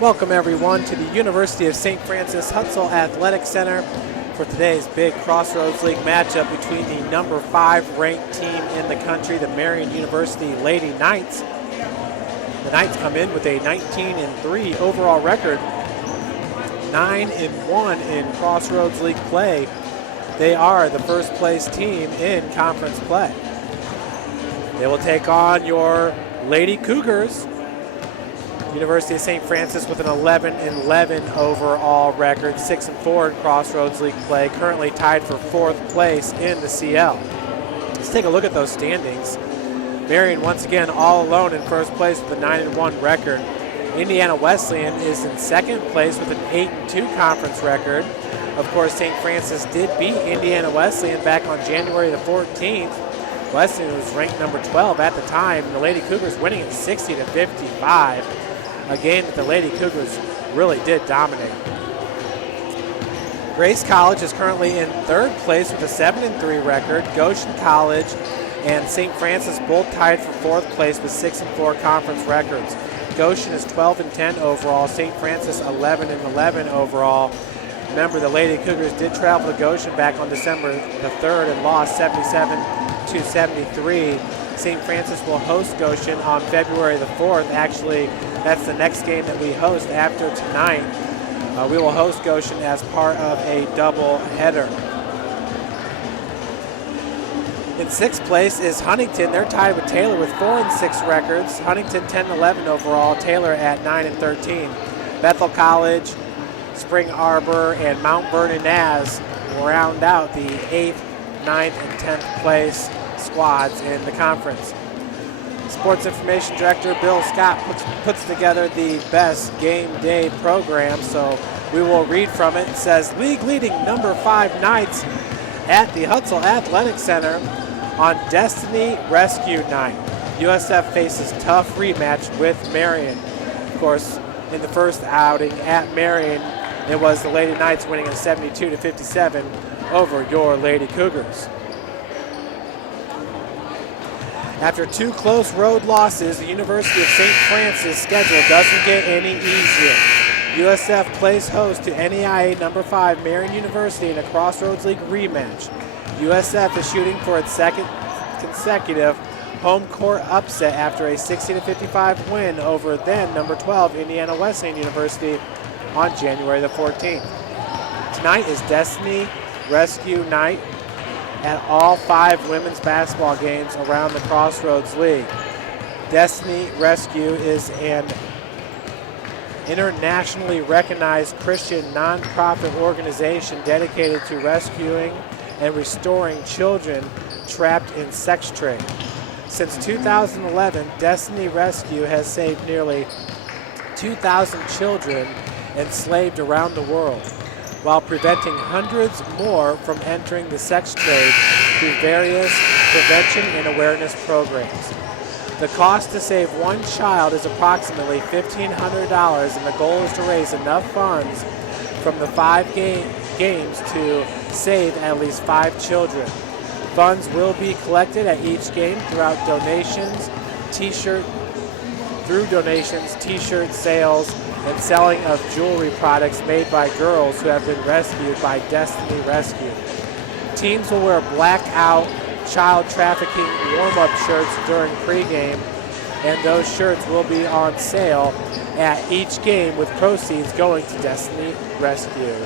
Welcome everyone to the University of St. Francis Hutzel Athletic Center for today's big Crossroads League matchup between the number 5 ranked team in the country, the Marian University Lady Knights. The Knights come in with a 19-3 overall record, 9-1 in Crossroads League play. They are the first place team in conference play. They will take on your Lady Cougars, University of St. Francis, with an 11-11 overall record, 6-4 in Crossroads League play, currently tied for 4th place in the CL. Let's take a look at those standings. Marian once again all alone in first place with a 9-1 record. Indiana Wesleyan is in second place with an 8-2 conference record. Of course, St. Francis did beat Indiana Wesleyan back on January the 14th. Wesleyan was ranked number 12 at the time, and the Lady Cougars winning it 60-55. A game that the Lady Cougars really did dominate. Grace College is currently in third place with a 7-3 record. Goshen College and St. Francis both tied for 4th place with 6-4 conference records. Goshen is 12-10 overall. St. Francis 11-11 overall. Remember, the Lady Cougars did travel to Goshen back on December the 3rd and lost 77-73. St. Francis will host Goshen on February the 4th. Actually, that's the next game that we host after tonight. We will host Goshen as part of a double header. In 6th place is Huntington. They're tied with Taylor with 4-6 records. Huntington 10-11 overall. Taylor at 9-13. Bethel College, Spring Arbor, and Mount Vernon Naz will round out the 8th, 9th, and 10th place squads in the conference. Sports Information Director Bill Scott puts together the best game day program, so we will read from it. It says, league leading number 5 Knights at the Hutzel Athletic Center on Destiny Rescue Night. USF faces tough rematch with Marian. Of course, in the first outing at Marian, it was the Lady Knights winning at 72-57 over your Lady Cougars. After 2 close road losses, the University of St. Francis schedule doesn't get any easier. USF plays host to NAIA number 5 Marian University in a Crossroads League rematch. USF is shooting for its second consecutive home court upset after a 60-55 win over then number 12 Indiana Wesleyan University on January the 14th. Tonight is Destiny Rescue Night at all 5 women's basketball games around the Crossroads League. Destiny Rescue is an internationally recognized Christian nonprofit organization dedicated to rescuing and restoring children trapped in sex trade. Since 2011, Destiny Rescue has saved nearly 2,000 children enslaved around the world, while preventing hundreds more from entering the sex trade through various prevention and awareness programs. The cost to save one child is approximately $1,500, and the goal is to raise enough funds from the 5 games to save at least 5 children. Funds will be collected at each game through donations, t-shirt sales, and selling of jewelry products made by girls who have been rescued by Destiny Rescue. Teams will wear blackout child trafficking warm-up shirts during pregame, and those shirts will be on sale at each game with proceeds going to Destiny Rescue.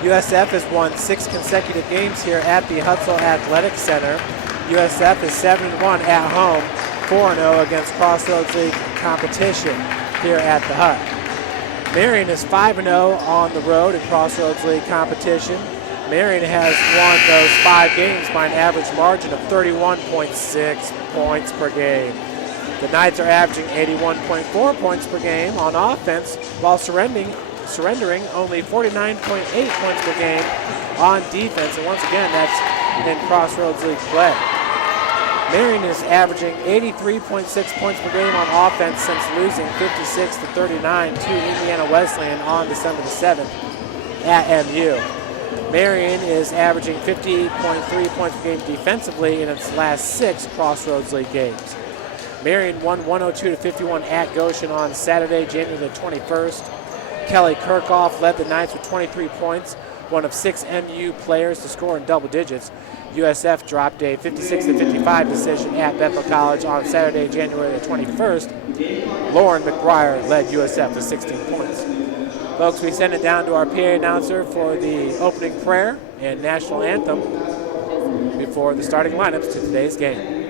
USF has won 6 consecutive games here at the Hutzel Athletic Center. USF is 7-1 at home, 4-0 against Crossroads League competition here at the Hut. Marian is 5-0 on the road in Crossroads League competition. Marian has won those 5 games by an average margin of 31.6 points per game. The Knights are averaging 81.4 points per game on offense while surrendering only 49.8 points per game on defense. And once again, that's in Crossroads League play. Marian is averaging 83.6 points per game on offense since losing 56-39 to Indiana Wesleyan on December the 7th at MU. Marian is averaging 50.3 points per game defensively in its last 6 Crossroads League games. Marian won 102-51 at Goshen on Saturday, January the 21st. Kelly Kirkhoff led the Knights with 23 points, one of 6 MU players to score in double digits. USF dropped a 56-55 decision at Bethel College on Saturday, January the 21st. Lauren McBryar led USF with 16 points. Folks, we send it down to our PA announcer for the opening prayer and national anthem before the starting lineups to today's game.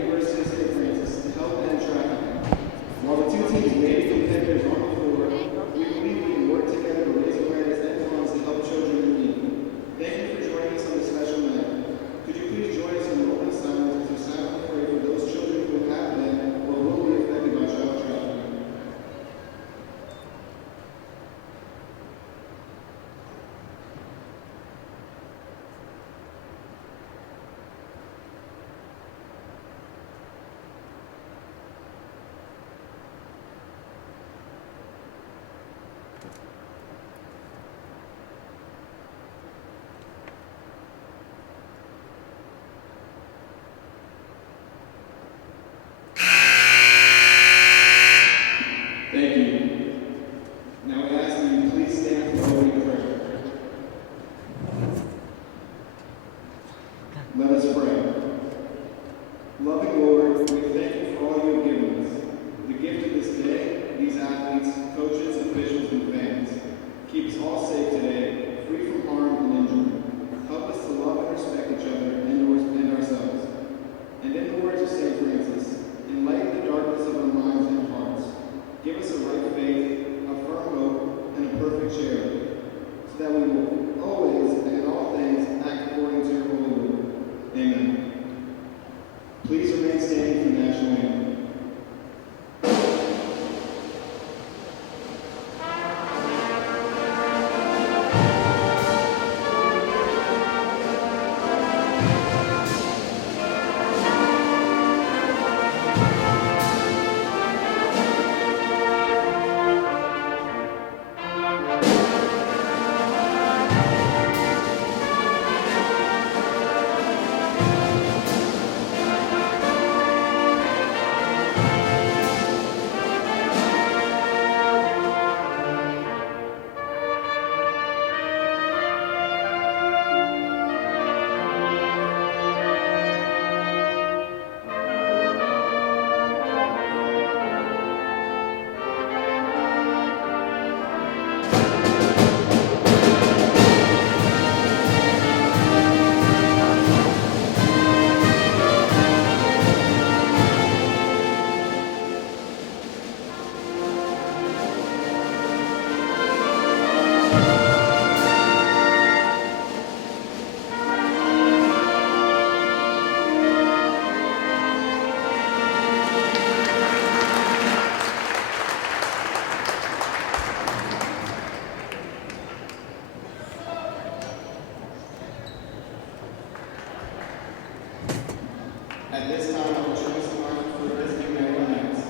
At this time, I will choose the line for visiting Marian Knights.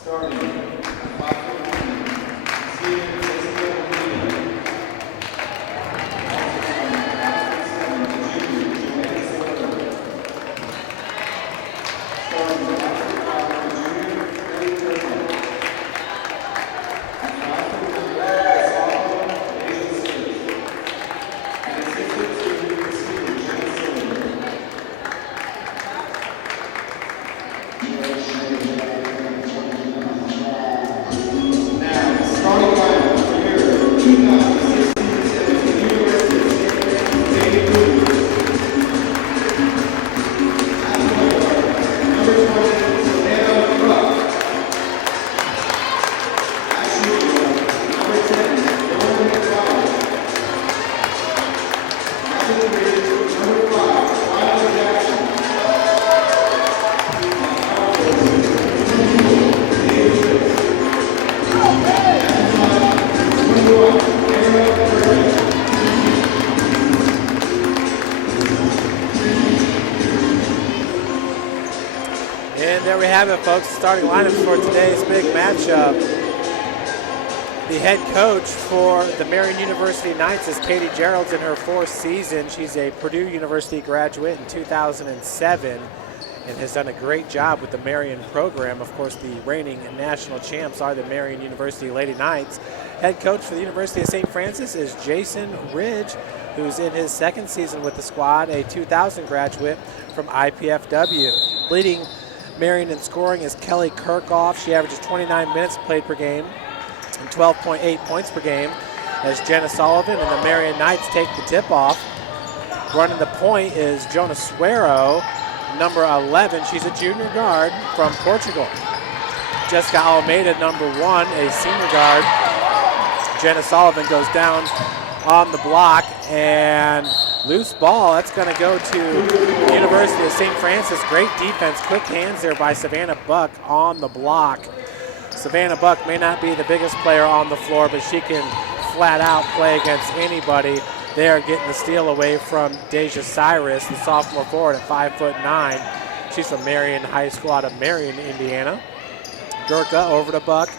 Starting at 5'9", senior Jessica Kamala. There we have it, folks. Starting lineups for today's big matchup. The head coach for the Marian University Knights is Katie Gerald's in her 4th season. She's a Purdue University graduate in 2007. and has done a great job with the Marian program. Of course, the reigning national champs are the Marian University Lady Knights. Head coach for the University of St. Francis is Jason Ridge, who's in his second season with the squad, a 2000 graduate from IPFW. Leading Marian in scoring is Kelly Kirkhoff. She averages 29 minutes played per game and 12.8 points per game, as Jenna Sullivan and the Marian Knights take the tip-off. Running the point is Jonah Suero, number 11. She's a junior guard from Portugal. Jessica Almeida, number 1, a senior guard. Jenna Sullivan goes down on the block, and loose ball. That's going to go to the University of St. Francis. Great defense, quick hands there by Savannah Buck on the block. Savannah Buck may not be the biggest player on the floor, but she can flat out play against anybody. They are getting the steal away from Deja Cyrus, the sophomore forward at 5'9". She's from Marian High School out of Marian, Indiana. Gerka over to Buck.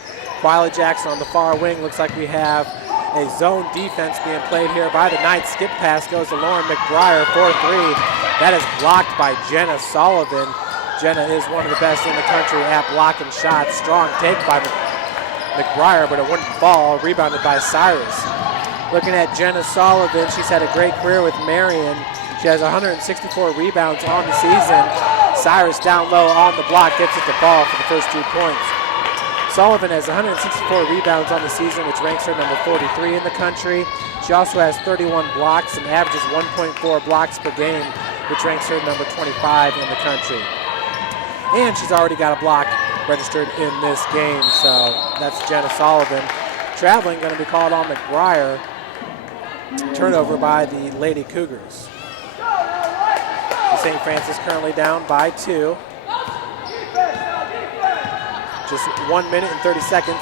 Quila Jackson on the far wing. Looks like we have a zone defense being played here by the Knights. Skip pass goes to Lauren McBryar for 3. That is blocked by Jenna Sullivan. Jenna is one of the best in the country at blocking shots. Strong take by McBryar, but it wouldn't fall. Rebounded by Cyrus. Looking at Jenna Sullivan, she's had a great career with Marian. She has 164 rebounds on the season. Cyrus down low on the block, gets it to fall for the first 2 points. Sullivan has 164 rebounds on the season, which ranks her number 43 in the country. She also has 31 blocks and averages 1.4 blocks per game, which ranks her number 25 in the country. And she's already got a block registered in this game, so that's Jenna Sullivan. Traveling going to be called on McBryar. Turnover by the Lady Cougars. St. Francis currently down by 2. Just 1 minute and 30 seconds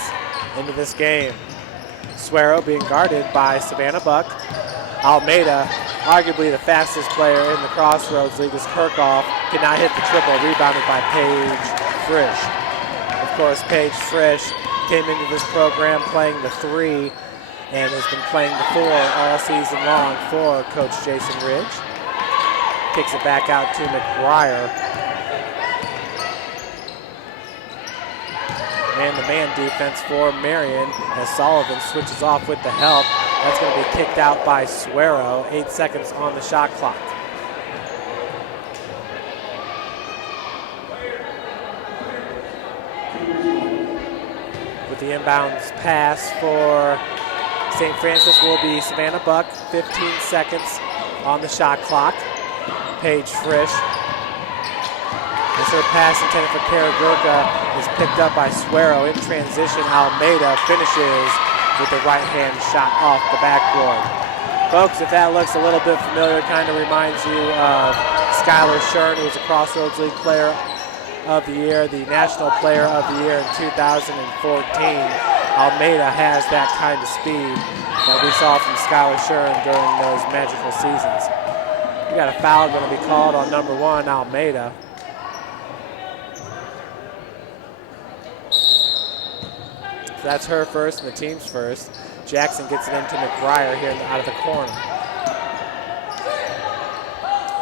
into this game. Suero being guarded by Savannah Buck. Almeida, arguably the fastest player in the Crossroads League, is Kirkhoff. Could not hit the triple, rebounded by Paige Frisch. Of course, Paige Frisch came into this program playing the 3 and has been playing the 4 all season long for Coach Jason Ridge. Kicks it back out to McBryar. Man-to-man defense for Marian as Sullivan switches off with the help. That's going to be kicked out by Suero. 8 seconds on the shot clock. With the inbounds pass for St. Francis will be Savannah Buck. 15 seconds on the shot clock. Paige Frisch. As her pass intended for Gerka is picked up by Suero. In transition, Almeida finishes with the right-hand shot off the backboard. Folks, if that looks a little bit familiar, it kind of reminds you of Skylar Shern, who was a Crossroads League Player of the Year, the National Player of the Year in 2014. Almeida has that kind of speed that we saw from Skylar Shern during those magical seasons. We got a foul going to be called on number 1, Almeida. So that's her first and the team's first. Jackson gets it into McBryar here out of the corner.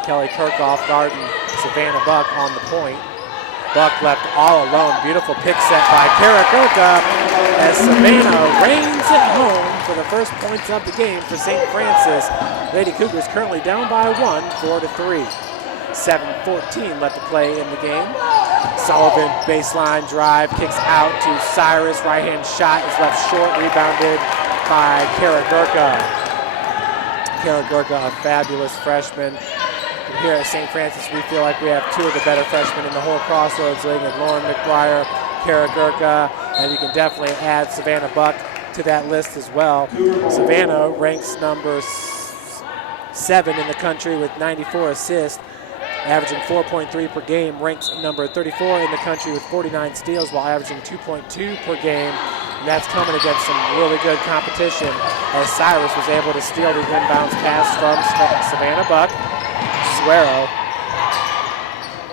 Kelly Kirkhoff guarding Savannah Buck on the point. Buck left all alone. Beautiful pick set by Gerka as Savannah reigns at home for the first points of the game for St. Francis. Lady Cougars currently down by 1, 4-3. 7:14 left to play in the game. Sullivan baseline drive, kicks out to Cyrus. Right-hand shot is left short, rebounded by Gerka. Gerka, a fabulous freshman. Here at St. Francis, we feel like we have 2 of the better freshmen in the whole Crossroads League, and Lauren McBryar, Gerka, and you can definitely add Savannah Buck to that list as well. Savannah ranks number 7 in the country with 94 assists, averaging 4.3 per game, ranks number 34 in the country with 49 steals while averaging 2.2 per game. And that's coming against some really good competition as Cyrus was able to steal the inbounds pass from Savannah Buck. Suero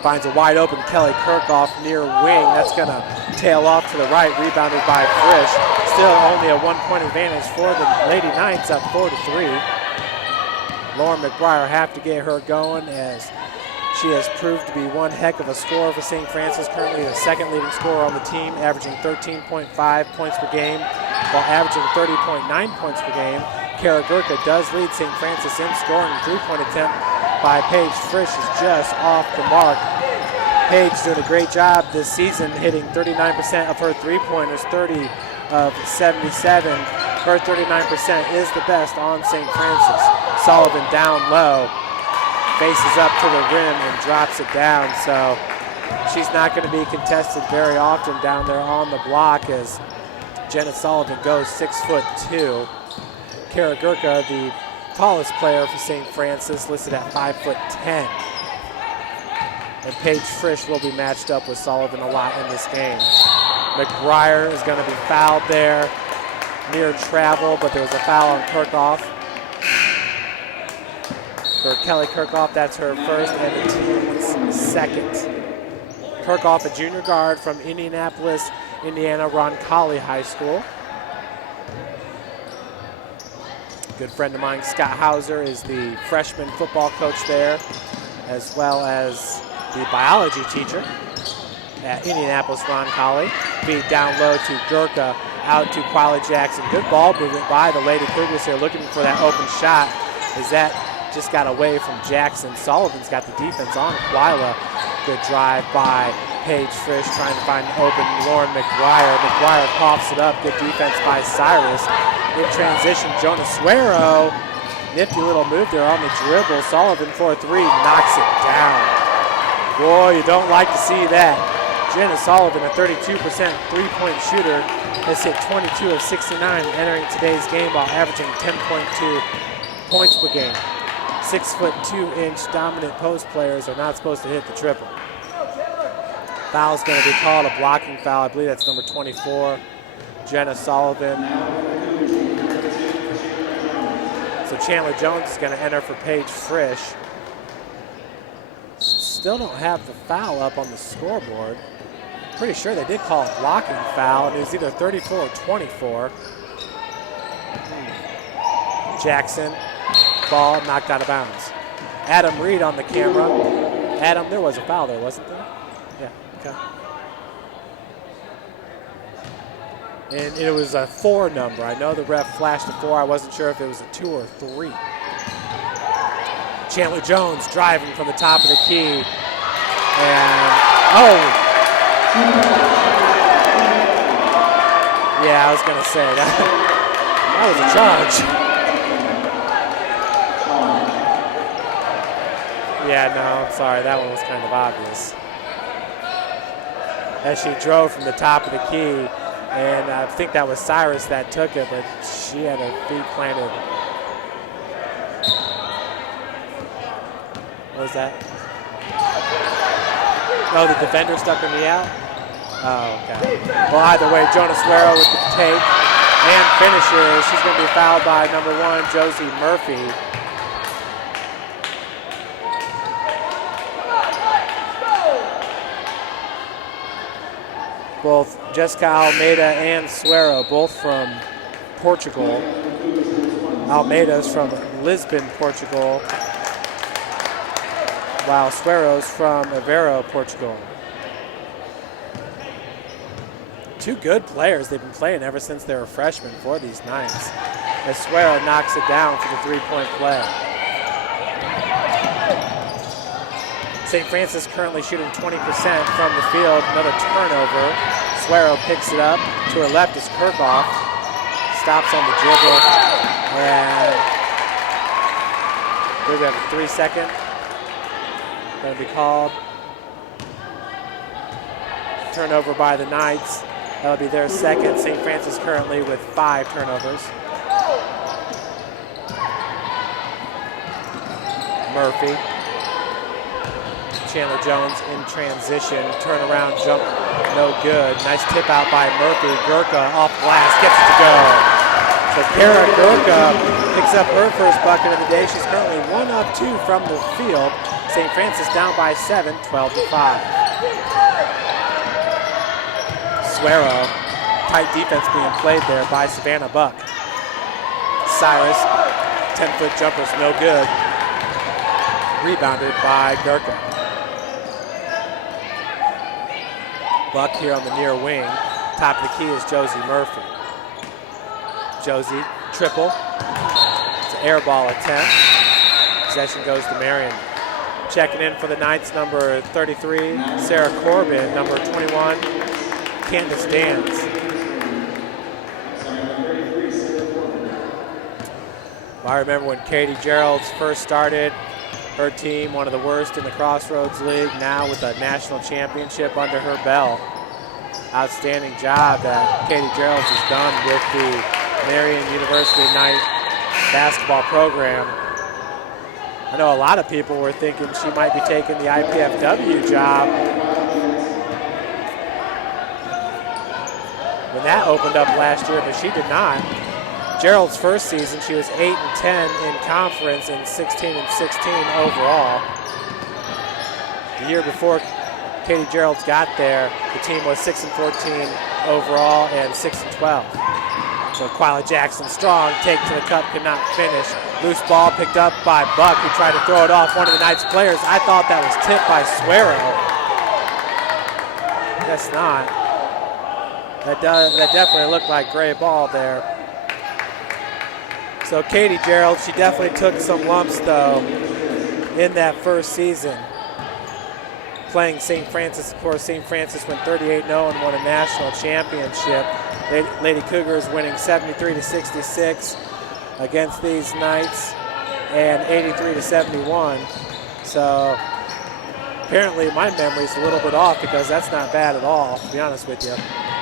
finds a wide open Kelly Kirkhoff near wing. That's going to tail off to the right, rebounded by Frisch. Still only a 1-point advantage for the Lady Knights, up 4-3. Lauren McBryar have to get her going as She has proved to be one heck of a scorer for St. Francis, currently the second leading scorer on the team, averaging 13.5 points per game, while averaging 30.9 points per game. Gerka does lead St. Francis in scoring. Three-point attempt by Paige Frisch is just off the mark. Paige doing a great job this season, hitting 39% of her three-pointers, 30 of 77. Her 39% is the best on St. Francis. Sullivan down low, faces up to the rim and drops it down. So she's not going to be contested very often down there on the block as Jenna Sullivan goes 6'2". Gerka, the tallest player for St. Francis, listed at 5'10". And Paige Frisch will be matched up with Sullivan a lot in this game. McBryar is going to be fouled there. Near travel, but there was a foul on Kirkhoff. For Kelly Kirkhoff, that's her first and the team's second. Kirkhoff, a junior guard from Indianapolis, Indiana, Roncalli High School. Good friend of mine, Scott Hauser, is the freshman football coach there, as well as the biology teacher at Indianapolis Roncalli. Feed down low to Gerka, out to Quila Jackson. Good ball movement by the Lady Cougars here, looking for that open shot. As that just got away from Jackson. Sullivan's got the defense on Quila. Good drive by Paige Frisch, trying to find an open Lauren McBryar. McBryar coughs it up. Good defense by Cyrus. In transition, Jonah Suero. Nifty little move there on the dribble. Sullivan for a three, knocks it down. Boy, you don't like to see that. Jenna Sullivan, a 32% three-point shooter, has hit 22 of 69 entering today's game while averaging 10.2 points per game. 6'2" dominant post players are not supposed to hit the triple. Foul's going to be called, a blocking foul. I believe that's number 24, Jenna Sullivan. So Chandler Jones is going to enter for Paige Frisch. Still don't have the foul up on the scoreboard. Pretty sure they did call a blocking foul, and it was either 34 or 24. Jackson, ball knocked out of bounds. Adam Reed on the camera. Adam, there was a foul there, wasn't there? Yeah, okay. And it was a 4 number. I know the ref flashed a 4. I wasn't sure if it was a 2 or 3. Chandler Jones driving from the top of the key. And, oh! Yeah, I was going to say that was a charge. Yeah, no, I'm sorry. That one was kind of obvious. As she drove from the top of the key, and I think that was Cyrus that took it, but she had her feet planted. What was that? Oh, the defender stuck her knee out? Oh, okay. Well, either way, Jonah Suero with the take and finishes. She's going to be fouled by number 1, Josie Murphy. Both Jessica Almeida and Suero, both from Portugal. Almeida's from Lisbon, Portugal, while Suero's from Aveiro, Portugal. Two good players. They've been playing ever since they were freshmen for these Knights. As Suero knocks it down for the three-point play. St. Francis currently shooting 20% from the field. Another turnover. Suero picks it up. To her left is Kirkhoff. Stops on the dribble. And we have a 3-second. Going to be called. Turnover by the Knights. That'll be their second. St. Francis currently with 5 turnovers. Murphy. Chandler Jones in transition. Turnaround jump, no good. Nice tip out by Murphy. Gerka off glass, gets it to go. So Kara Gerka picks up her first bucket of the day. She's currently 1 of 2 from the field. St. Francis down by 7, 12-5. Suero, tight defense being played there by Savannah Buck. Cyrus, 10-foot jumper's no good. Rebounded by Gerka. Buck here on the near wing. Top of the key is Josie Murphy. Josie, triple. It's an air ball attempt. Possession goes to Marian. Checking in for the Knights, number 33, Sarah Corbin, number 21, Candace Dans. I remember when Katie Gerald's first started, her team, one of the worst in the Crossroads League, now with a national championship under her belt. Outstanding job that Katie Gerald's has done with the Marian University Knight basketball program. I know a lot of people were thinking she might be taking the IPFW job when that opened up last year, but she did not. Gerald's first season, she was 8-10 in conference and 16-16 overall. The year before Katie Gerald's got there, the team was 6-14 overall and 6-12. So Quila Jackson strong, take to the cup, could not finish. Loose ball picked up by Buck, who tried to throw it off one of the Knights players. I thought that was tipped by Suero. Guess not. That definitely looked like gray ball there. So Katie Gerald, she definitely took some lumps though in that first season. Playing St. Francis, of course, St. Francis went 38-0 and won a national championship. Lady Cougars winning 73-66 against these Knights and 83-71. So apparently my memory's a little bit off because that's not bad at all, to be honest with you.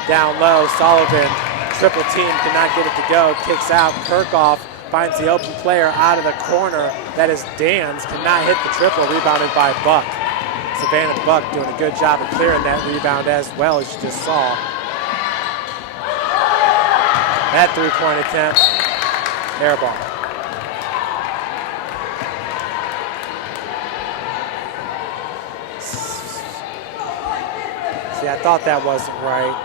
Down low, Sullivan, triple team, cannot get it to go, kicks out, Kirkhoff finds the open player out of the corner. That is Dans, cannot hit the triple, rebounded by Buck. Savannah Buck doing a good job of clearing that rebound as well, as you just saw. That three-point attempt, air ball. See, I thought that wasn't right.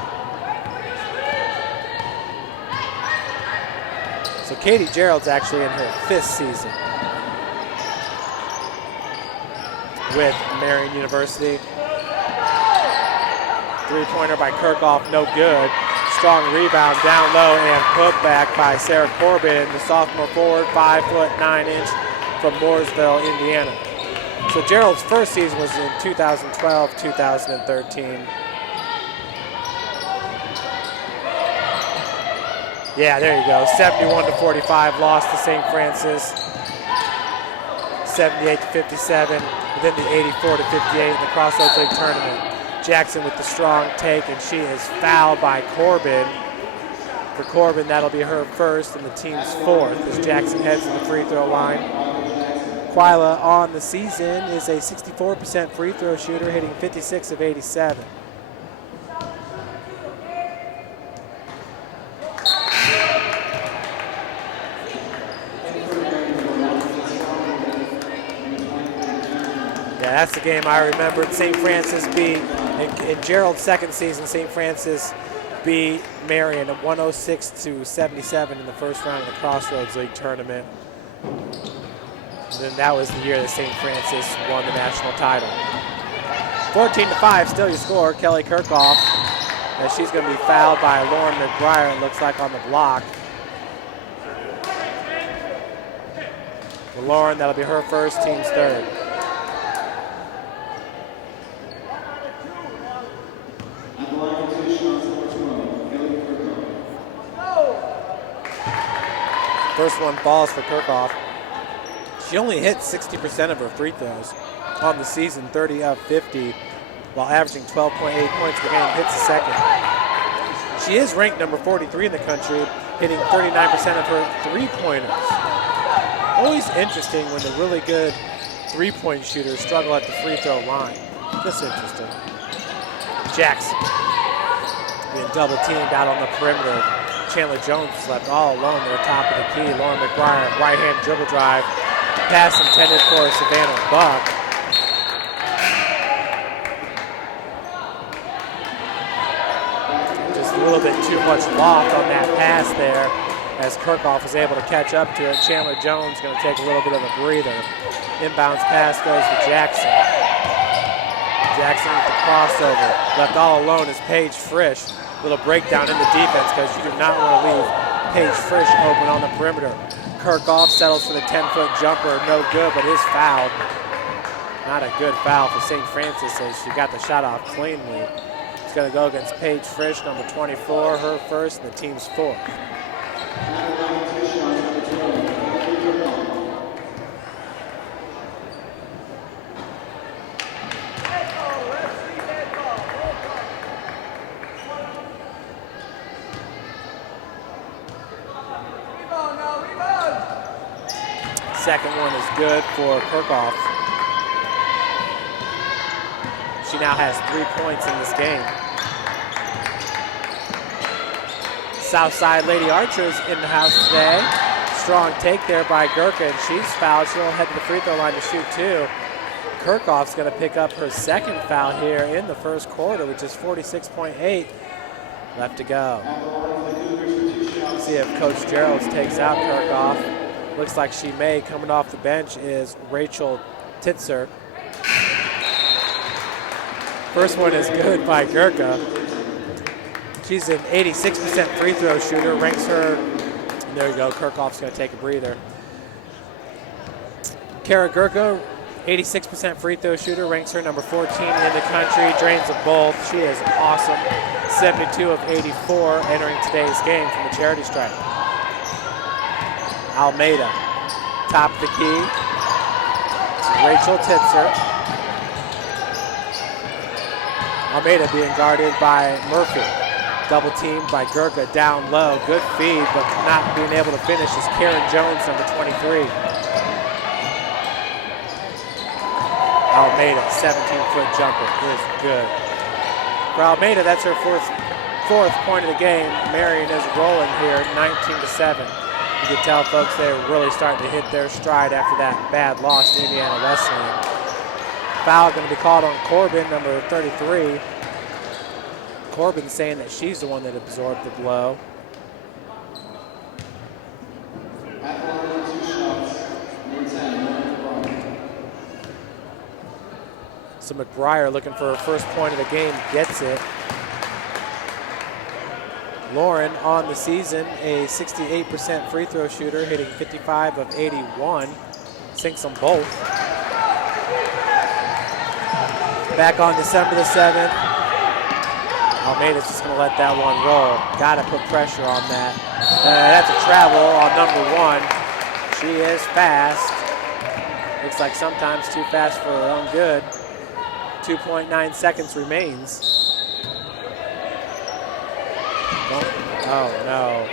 So Katie Gerald's actually in her 5th season with Marian University. Three-pointer by Kirkhoff, no good. Strong rebound down low and put back by Sarah Corbin, the sophomore forward, 5'9" from Mooresville, Indiana. So Gerald's first season was in 2012-2013. Yeah, there you go. 71-45, lost to St. Francis. 78-57, then the 84-58 in the Crossroads League tournament. Jackson with the strong take, and she is fouled by Corbin. For Corbin, that'll be her first and the team's 4th as Jackson heads to the free throw line. Quila on the season is a 64% free throw shooter, hitting 56 of 87. Yeah, that's the game I remembered. St. Francis beat, in Gerald's second season, St. Francis beat Marian at 106-77 in the first round of the Crossroads League tournament. And then that was the year that St. Francis won the national title. 14-5, still your score. Kelly Kirkhoff, and she's going to be fouled by Lauren McBryar, it looks like, on the block. For Lauren, that'll be her first, team's 3rd. First one falls for Kirkhoff. She only hit 60% of her free throws on the season, 30 of 50, while averaging 12.8 points per game, hits a second. She is ranked number 43 in the country, hitting 39% of her three-pointers. Always interesting when the really good three-point shooters struggle at the free throw line. Just interesting. Jackson being double teamed out on the perimeter. Chandler Jones is left all alone there, top of the key. Lauren McBryar, right-hand dribble drive. Pass intended for Savannah Buck. Just a little bit too much loft on that pass there as Kirkhoff was able to catch up to it. Chandler Jones going to take a little bit of a breather. Inbounds pass goes to Jackson. Jackson with the crossover. Left all alone is Paige Frisch. Little breakdown in the defense because you do not want to leave Paige Frisch open on the perimeter. Kirkhoff settles for the 10-foot jumper. No good, but is fouled. Not a good foul for St. Francis as she got the shot off cleanly. It's going to go against Paige Frisch, number 24, her first and the team's fourth. Second one is good for Kirkhoff. She now has 3 points in this game. Southside Lady Archers in the house today. Strong take there by Gerka, and she's fouled. She'll head to the free throw line to shoot two. Kirkhoff's going to pick up her second foul here in the first quarter, which is 46.8 left to go. See if Coach Gerald takes out Kirkhoff. Looks like she may. Coming off the bench is Rachel Titzer. First one is good by Gerka. She's an 86% free throw shooter, ranks her, and there you go, Kirkhoff's gonna take a breather. Kara Gerka, 86% free throw shooter, ranks her number 14 in the country, drains them both. She is awesome. 72 of 84 entering today's game from the charity stripe. Almeida, top of the key. Rachel Titzer. Almeida being guarded by Murphy. Double teamed by Gerka down low. Good feed, but not being able to finish is Karen Jones, number 23. Almeida, 17-foot jumper is good. For Almeida, that's her fourth point of the game. Marian is rolling here, 19-7. You can tell folks they're really starting to hit their stride after that bad loss to Indiana Wesleyan. Foul going to be called on Corbin, number 33. Corbin saying that she's the one that absorbed the blow. So McBryar looking for her first point of the game, gets it. Lauren on the season, a 68% free throw shooter, hitting 55 of 81. Sinks them both. Back on December the 7th. Almeida's just going to let that one roll. Got to put pressure on that. That's a travel on number one. She is fast. Looks like sometimes too fast for her own good. 2.9 seconds remains. Oh, no.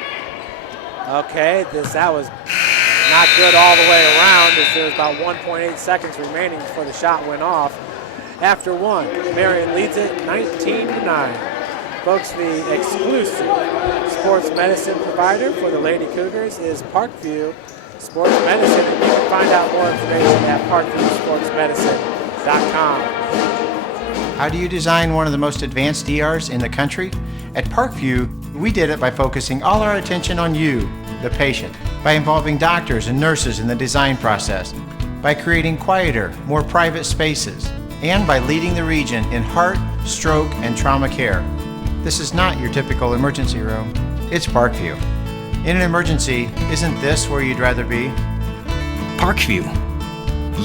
Okay, that was not good all the way around as there was about 1.8 seconds remaining before the shot went off. After one, Marian leads it 19-9. Folks, the exclusive sports medicine provider for the Lady Cougars is Parkview Sports Medicine, and you can find out more information at parkviewsportsmedicine.com. How do you design one of the most advanced ERs in the country? At Parkview, we did it by focusing all our attention on you, the patient, by involving doctors and nurses in the design process, by creating quieter, more private spaces, and by leading the region in heart, stroke, and trauma care. This is not your typical emergency room. It's Parkview. In an emergency, isn't this where you'd rather be? Parkview,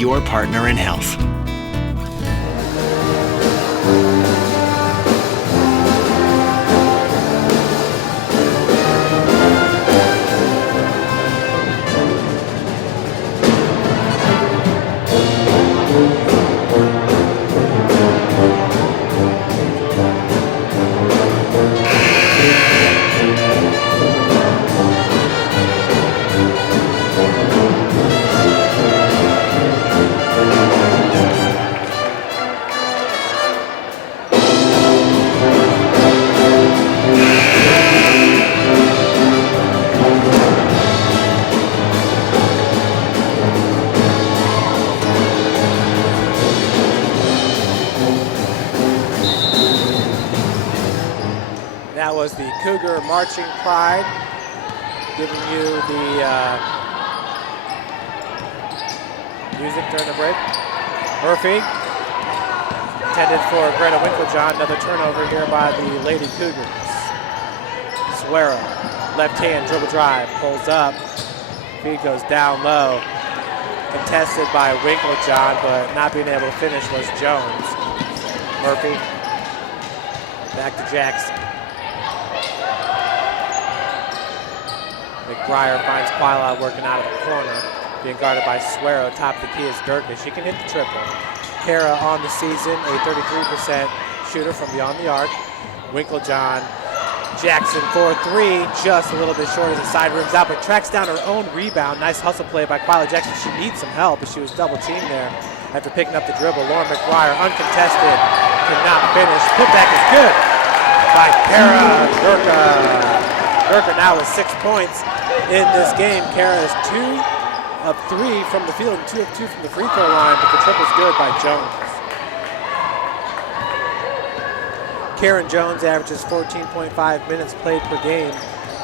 your partner in health. Cougar Marching Pride, giving you the music during the break. Murphy intended for Greta Winklejohn. Another turnover here by the Lady Cougars. Suero, left hand dribble drive, pulls up. Feed goes down low. Contested by Winklejohn, but not being able to finish was Jones. Murphy, back to Jackson. McBryar finds Quila working out of the corner, being guarded by Suero. Top of the key is Gerka. She can hit the triple. Kara on the season, a 33% shooter from beyond the arc. Winklejohn, Jackson for three, just a little bit short as the side rims out, but tracks down her own rebound. Nice hustle play by Quila Jackson. She needs some help, but she was double teamed there after picking up the dribble. Lauren McBryar, uncontested, could not finish. Putback is good by Kara Gerka. Gerka now with 6 points in this game. Kara is 2 of 3 from the field and 2 of 2 from the free throw line, but the triple's good by Jones. Karen Jones averages 14.5 minutes played per game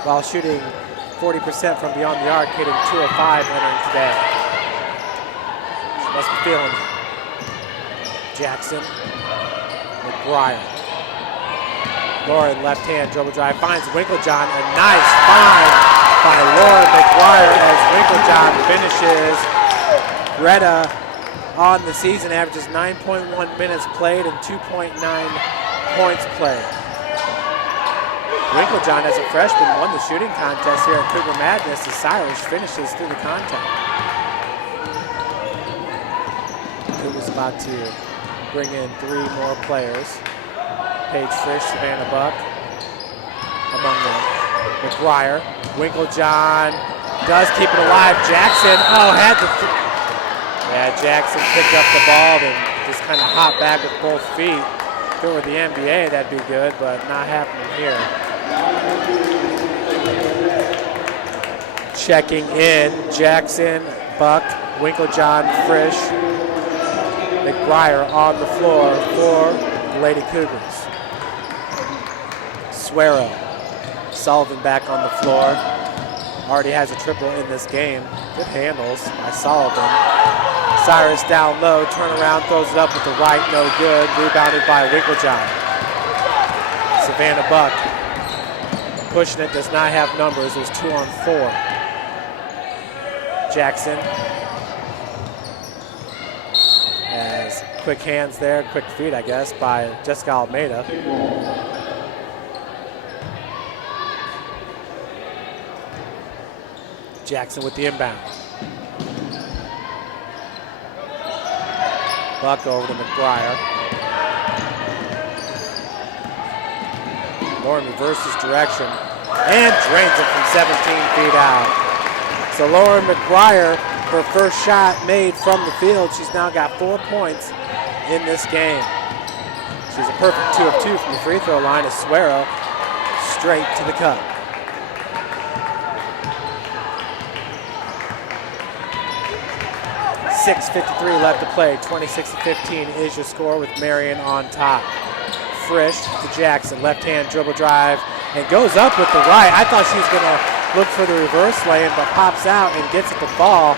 while shooting 40% from beyond the arc, hitting 2 of 5 entering today. She must be feeling it. Jackson, McBryar. Lauren, left hand dribble drive, finds Winklejohn. A nice find by Lauren McBryar as Winklejohn finishes. Greta on the season averages 9.1 minutes played and 2.9 points played. Winklejohn, as a freshman, won the shooting contest here at Cougar Madness as Cyrus finishes through the contact. Cougar's about to bring in 3 more players. Paige Fish, Savannah Buck among them. McBryar, Winklejohn does keep it alive. Jackson, had the, Jackson picked up the ball and just kind of hopped back with both feet. If it were the NBA, that'd be good, but not happening here. Checking in, Jackson, Buck, Winklejohn, Frisch, McBryar on the floor for the Lady Cougars. Suero, Sullivan back on the floor. Already has a triple in this game. Good handles by Sullivan. Cyrus down low, turnaround, throws it up with the right, no good. Rebounded by Winklejohn. Savannah Buck pushing it, does not have numbers. It was 2 on 4. Jackson has quick hands there, quick feet, I guess, by Jessica Almeida. Jackson with the inbound. Buck over to McBryar. Lauren reverses direction and drains it from 17 feet out. So Lauren McBryar, her first shot made from the field. She's now got 4 points in this game. She's a perfect 2 of 2 from the free throw line as Suero straight to the cup. 6:53 left to play. 26-15 is your score with Marian on top. Frisch to Jackson, left hand dribble drive, and goes up with the right. I thought she was going to look for the reverse lane, but pops out and gets at the ball.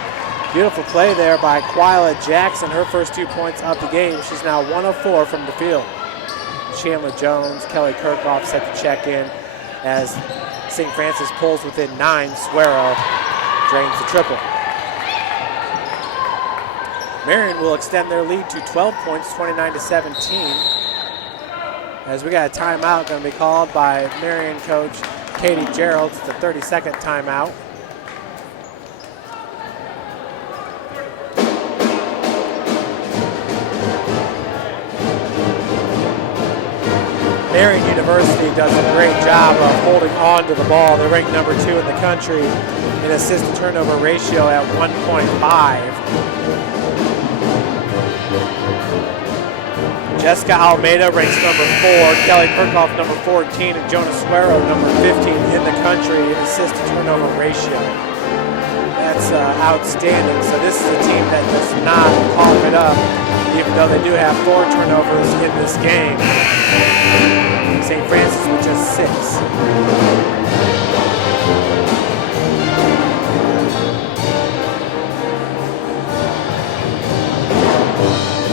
Beautiful play there by Quila Jackson, her first 2 points of the game. She's now 1 of 4 from the field. Chandler Jones, Kelly Kirkhoff set to check in as St. Francis pulls within 9. Suero drains the triple. Marian will extend their lead to 12 points, 29-17. As we got a timeout going to be called by Marian coach Katie Gerald. It's the 32nd timeout. Marian University does a great job of holding on to the ball. They're ranked number 2 in the country in assist to turnover ratio at 1.5. Jessica Almeida ranks number 4, Kelly Kirkhoff number 14, and Jonah Suero number 15 in the country in assist to turnover ratio. That's outstanding. So this is a team that does not cough it up, even though they do have 4 turnovers in this game. St. Francis with just 6.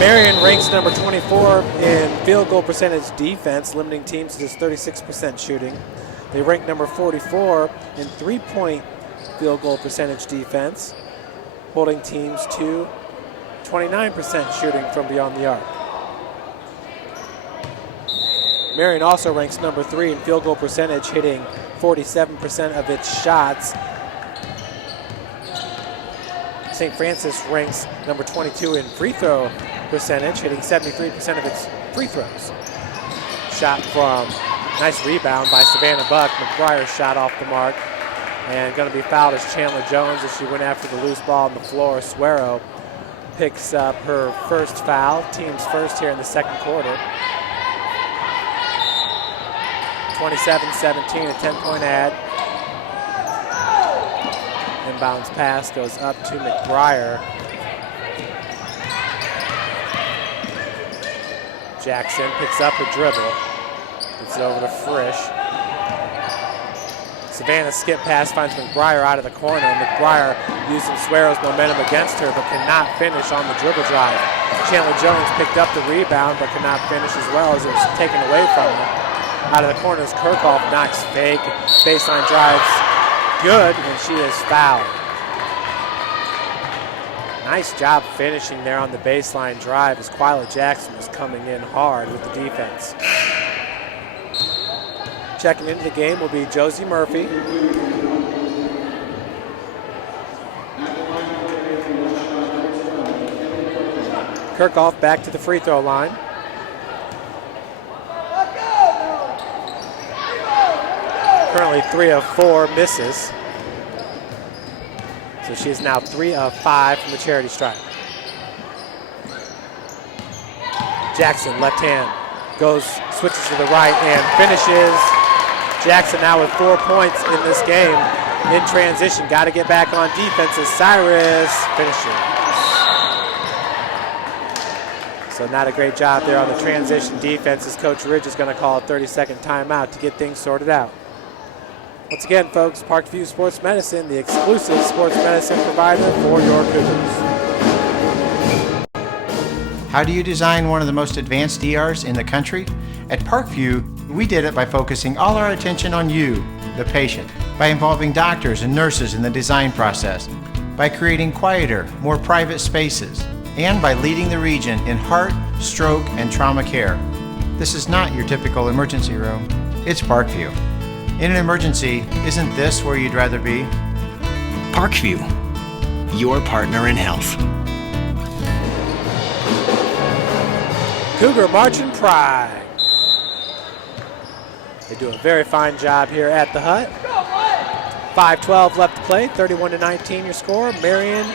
Marian ranks number 24 in field goal percentage defense, limiting teams to just 36% shooting. They rank number 44 in three-point field goal percentage defense, holding teams to 29% shooting from beyond the arc. Marian also ranks number 3 in field goal percentage, hitting 47% of its shots. St. Francis ranks number 22 in free throw percentage, hitting 73% of its free throws. Shot from, nice rebound by Savannah Buck. McBryar shot off the mark, and going to be fouled as Chandler Jones as she went after the loose ball on the floor. Suero picks up her first foul, team's first here in the second quarter. 27-17, a 10-point ad. Inbounds pass goes up to McBryar. Jackson picks up a dribble. Gets it over to Frisch. Savannah skip pass finds McBryar out of the corner. McBryar using Suero's momentum against her, but cannot finish on the dribble drive. Chandler Jones picked up the rebound, but cannot finish as well as it was taken away from him. Out of the corner is Kirkhoff, knocks fake. Baseline drives good, and she is fouled. Nice job finishing there on the baseline drive as Quila Jackson was coming in hard with the defense. Checking into the game will be Josie Murphy. Kirkhoff back to the free throw line. Currently 3 of 4 misses. So she is now 3 of 5 from the charity stripe. Jackson, left hand, goes, switches to the right and finishes. Jackson now with 4 points in this game in transition. Got to get back on defense as Cyrus finishes. So not a great job there on the transition defense as Coach Ridge is going to call a 30-second timeout to get things sorted out. Once again, folks, Parkview Sports Medicine, the exclusive sports medicine provider for your Cougars. How do you design one of the most advanced ERs in the country? At Parkview, we did it by focusing all our attention on you, the patient, by involving doctors and nurses in the design process, by creating quieter, more private spaces, and by leading the region in heart, stroke, and trauma care. This is not your typical emergency room. It's Parkview. In an emergency, isn't this where you'd rather be? Parkview, your partner in health. Cougar marching pride. They do a very fine job here at the hut. 5:12 left to play, 31-19 your score. Marian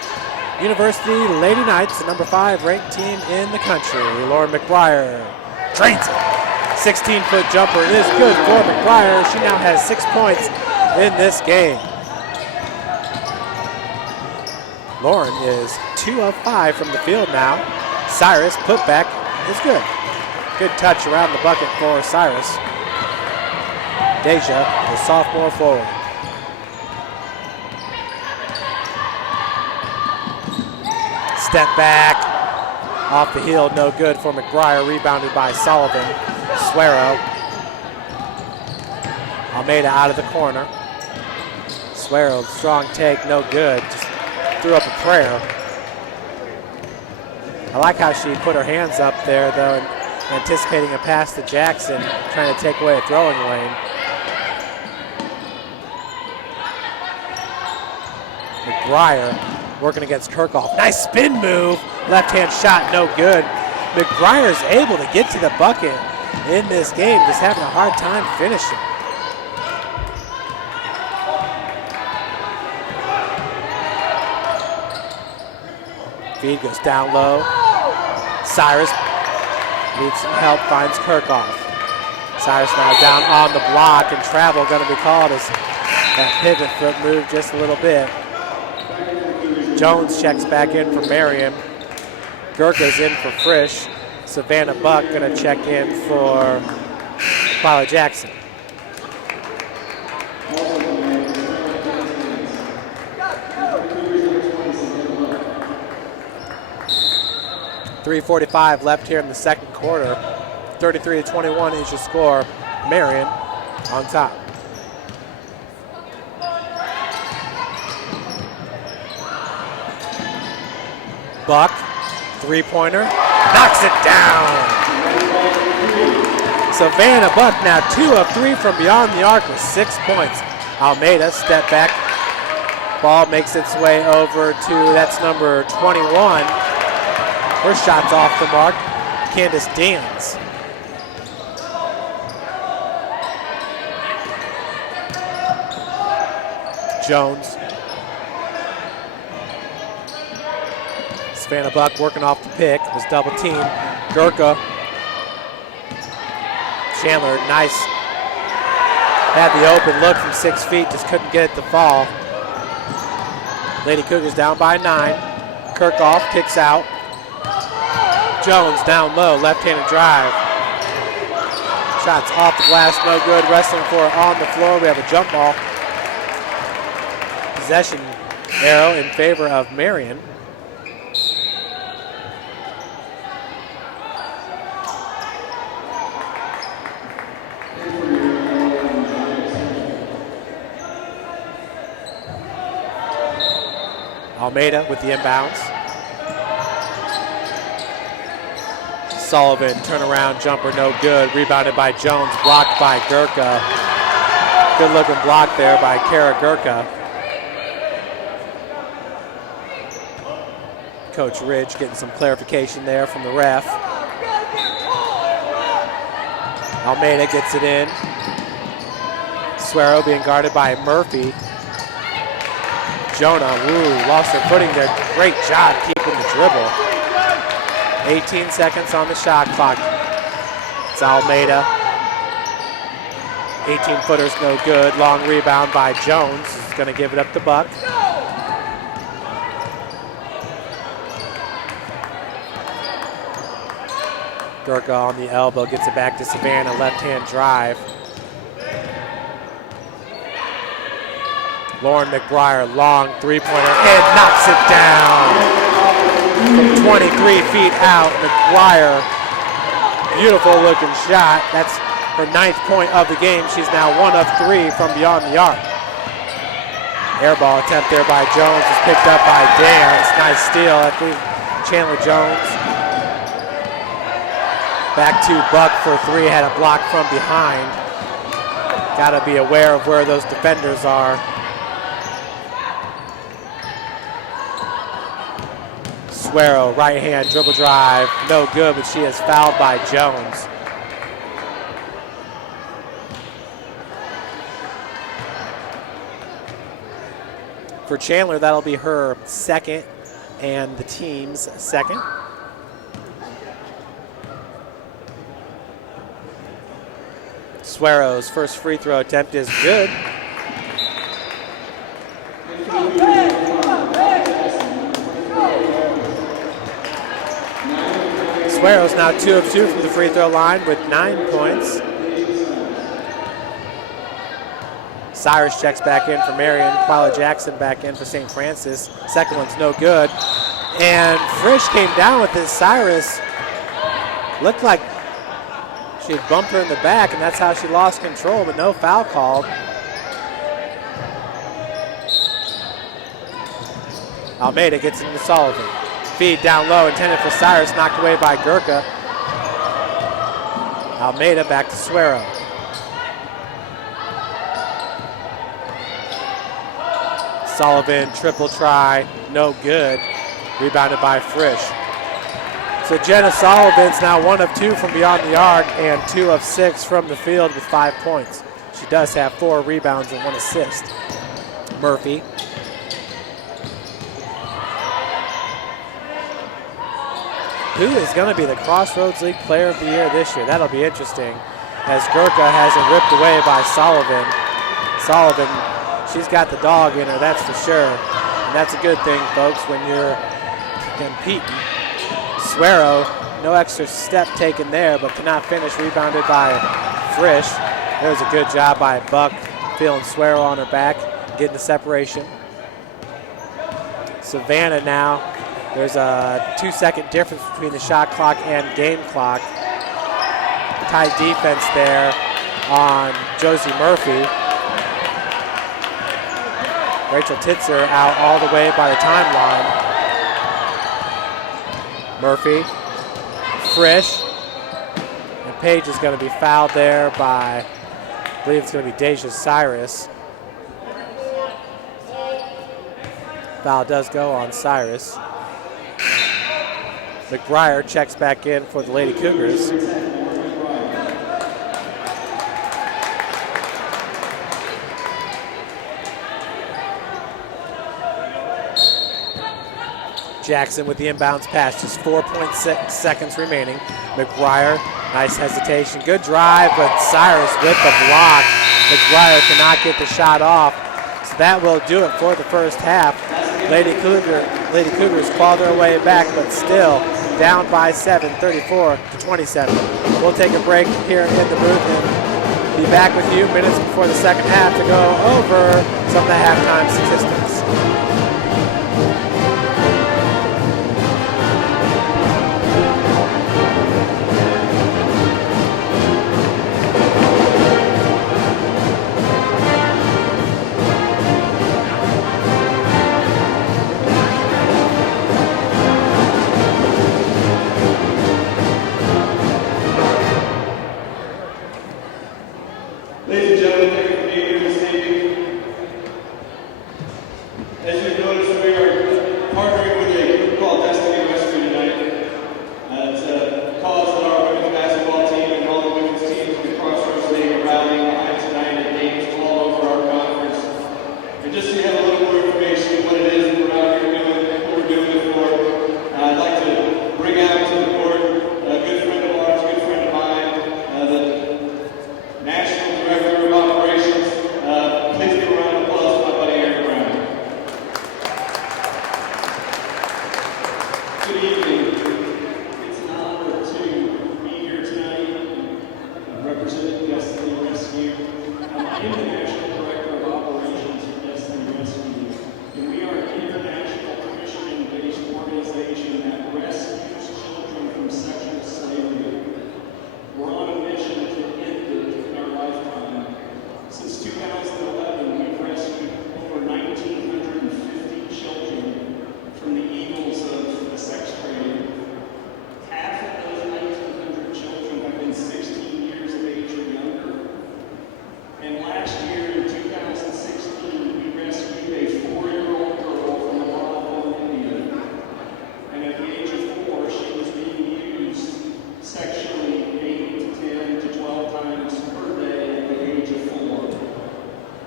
University Lady Knights, the number 5 ranked team in the country. Lauren McBryar drains it. 16-foot jumper is good for McBryar. She now has 6 points in this game. Lauren is 2 of 5 from the field now. Cyrus, putback is good. Good touch around the bucket for Cyrus. Deja, the sophomore forward. Step back, off the heel, no good for McBryar, rebounded by Sullivan. Suero. Almeida out of the corner. Suero, strong take, no good. Just threw up a prayer. I like how she put her hands up there, though, anticipating a pass to Jackson, trying to take away a throwing lane. McBryar working against Kirkhoff. Nice spin move. Left-hand shot, no good. McBryar's able to get to the bucket in this game, just having a hard time finishing. Feed goes down low. Cyrus needs some help, finds Kirkhoff. Cyrus now down on the block, and travel going to be called as that pivot foot moved just a little bit. Jones checks back in for Marian. Gerka's in for Frisch. Savannah Buck going to check in for Quila Jackson. 3:45 left here in the second quarter. 33-21 is your score. Marian on top. Buck, three-pointer, knocks it down. Savannah Buck now 2 of 3 from beyond the arc with 6 points. Almeida step back. Ball makes its way over to, that's number 21. Her shot's off the mark. Candace Dans. Jones. Savannah Buck working off the pick. Was double teamed. Gerka. Chandler, nice. Had the open look from 6 feet, just couldn't get it to fall. Lady Cougars down by 9. Kirkhoff kicks out. Jones down low, left-handed drive. Shots off the glass, no good. Wrestling for it on the floor. We have a jump ball. Possession arrow in favor of Marian. Almeida with the inbounds. Sullivan, turnaround jumper, no good. Rebounded by Jones, blocked by Gerka. Good looking block there by Kara Gerka. Coach Ridge getting some clarification there from the ref. Almeida gets it in. Suero being guarded by Murphy. Jonah, lost her footing there. Great job keeping the dribble. 18 seconds on the shot clock. It's Almeida. 18-footers, no good. Long rebound by Jones. He's going to give it up to Buck. Gerka on the elbow, gets it back to Savannah. Left-hand drive. Lauren McBryar, long three-pointer, and knocks it down. From 23 feet out, McBryar, beautiful looking shot. That's her 9th point of the game. She's now 1 of 3 from beyond the arc. Air ball attempt there by Jones is picked up by Dans. Nice steal, I think Chandler Jones. Back to Buck for 3, had a block from behind. Gotta be aware of where those defenders are. Suero, right hand dribble drive, no good, but she is fouled by Jones. For Chandler, that'll be her second and the team's second. Suero's first free throw attempt is good. Suero's now 2 of 2 from the free throw line with 9 points. Cyrus checks back in for Marian. Quila Jackson back in for St. Francis. Second one's no good. And Frisch came down with this. Cyrus looked like she had bumped her in the back, and that's how she lost control, but no foul called. Almeida gets into Sullivan. Feed down low, intended for Cyrus, knocked away by Gerka. Almeida back to Suero. Sullivan, triple try, no good. Rebounded by Frisch. So Jenna Sullivan's now 1 of 2 from beyond the arc and 2 of 6 from the field with 5 points. She does have 4 rebounds and 1 assist. Murphy. Who is going to be the Crossroads League Player of the Year this year? That'll be interesting, as Gerka has it ripped away by Sullivan. Sullivan, she's got the dog in her, that's for sure. And that's a good thing, folks, when you're competing. Suero, no extra step taken there, but cannot finish, rebounded by Frisch. There's a good job by Buck, feeling Suero on her back, getting the separation. Savannah now There's a 2-second difference between the shot clock and game clock. Tight defense there on Josie Murphy. Rachel Titzer out all the way by the timeline. Murphy, Frisch, and Page is going to be fouled there by, I believe it's going to be Deja Cyrus. Foul does go on Cyrus. McBryar checks back in for the Lady Cougars. Jackson with the inbounds pass, just 4.6 seconds remaining. McBryar, nice hesitation, good drive, but Cyrus with the block. McBryar cannot get the shot off, so that will do it for the first half. Lady Cougars claw their way back, but still down by 7, 34-27. We'll take a break here in the booth and be back with you minutes before the second half to go over some of the halftime statistics. Ladies and gentlemen, thank you for being here this evening. As you've noticed, we are partnering with a group called Destiny Rescue tonight. It's a cause that our women's basketball team and all the women's teams in the Crossroads League are rallying behind tonight at games all over our conference. And just so you have a little more information on what it is that we're out here doing, what we're doing it for, I'd like to bring out to the court a good friend of ours, a good friend of mine, the National Director of Operations. Please give a round of applause to my buddy Aaron Brown. Good evening. It's an honor to be here tonight representing Destiny Rescue. I am the National Director of Operations for Destiny Rescue, and we are an international Christian-based organization that rescues children from sexual slavery. We're on a mission to end it in our lifetime. Since 2011, we've rescued over 1,950 children from the evils of the sex trade. Half of those 1,900 children have been 16 years of age or younger. And last year, in 2016, we rescued a 4-year-old girl from Bethel, India. And at the age of 4, she was being used sexually 8 to 10 to 12 times per day at the age of 4.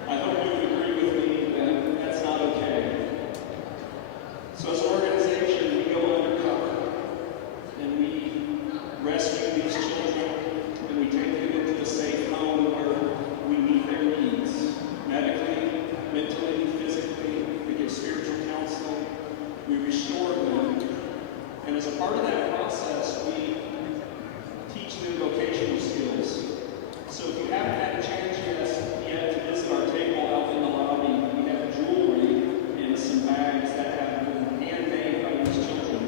I hope you would agree with me that that's not okay. So as an organization, we go undercover and we rescue these children and we take them into the safe home where we meet their needs medically, mentally, physically. We give spiritual counseling. We restore them. And as a part of that process, we teach them vocational skills. So if you haven't had a chance yet to visit our table out in the lobby, we have jewelry and some bags that have been handmade by these children.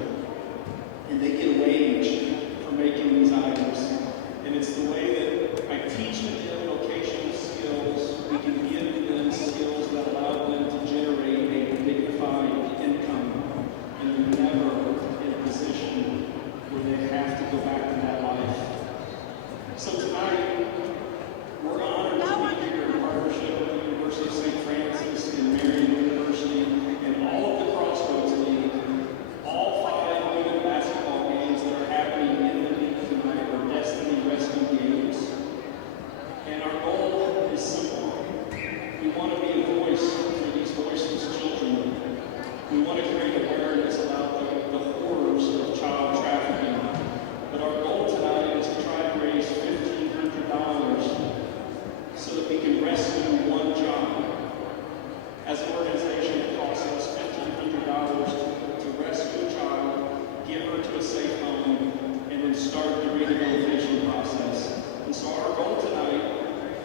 And they get a wage for making these items. And it's the way that I teach them vocational skills. We can give them skills that allow them to generate a dignified income. And they're never in a position where they have to go back to that life. So tonight, we're honored to be here in partnership with the University of St. Francis and Marian University and all of the Crossroads League. All 5 women basketball games that are happening in the league tonight are Destiny Rescue games. And our goal is simple. We want to be a voice for these voiceless children. We want to create awareness about the horrors of child trafficking. But our goal tonight is to try to raise $1,500 so that we can rescue one child. As an organization, it costs us $1,500 to rescue a child, give her to a safe home, and then start the rehabilitation process. And so our goal tonight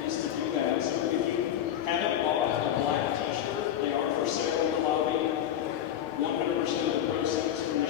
is to do that. So if you haven't bought a black t-shirt, they are for sale in the lobby. 100% of the proceeds from the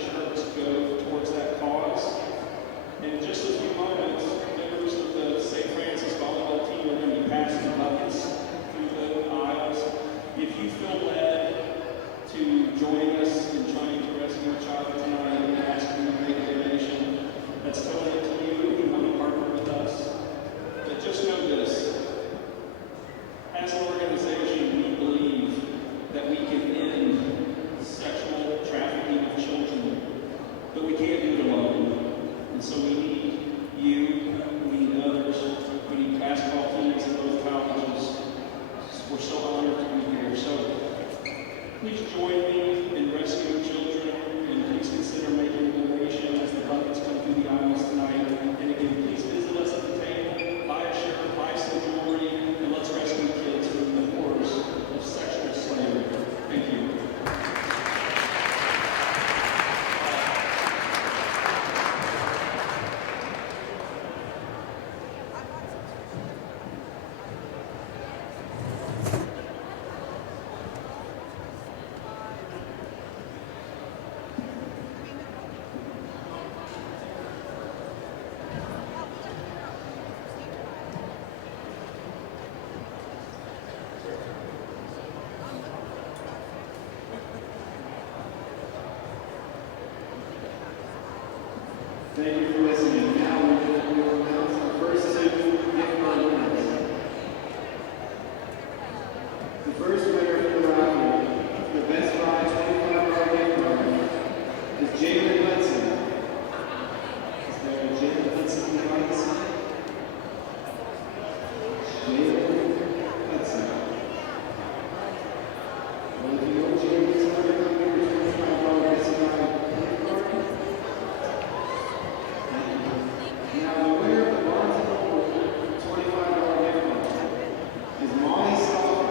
Thank you for listening. Now we will announce our first two gift card winners. The first winner for the raffle, the Best Buy $25 gift card, is Jalen Hudson. Is there a Jalen Hudson in the audience? Jalen Hudson. Well, if you know Jalen's number, come here to $25 Best Buy gift card. Now, the winner of the Barnes & Noble $25 gift card is Molly Stauffer.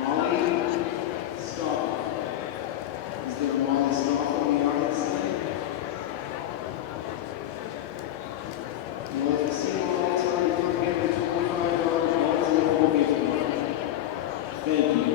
Molly Stauffer. Is there a Molly Stauffer in the audience tonight? Well, if you see Molly, tell her to come here for $25 Barnes & Noble gift card. Thank you.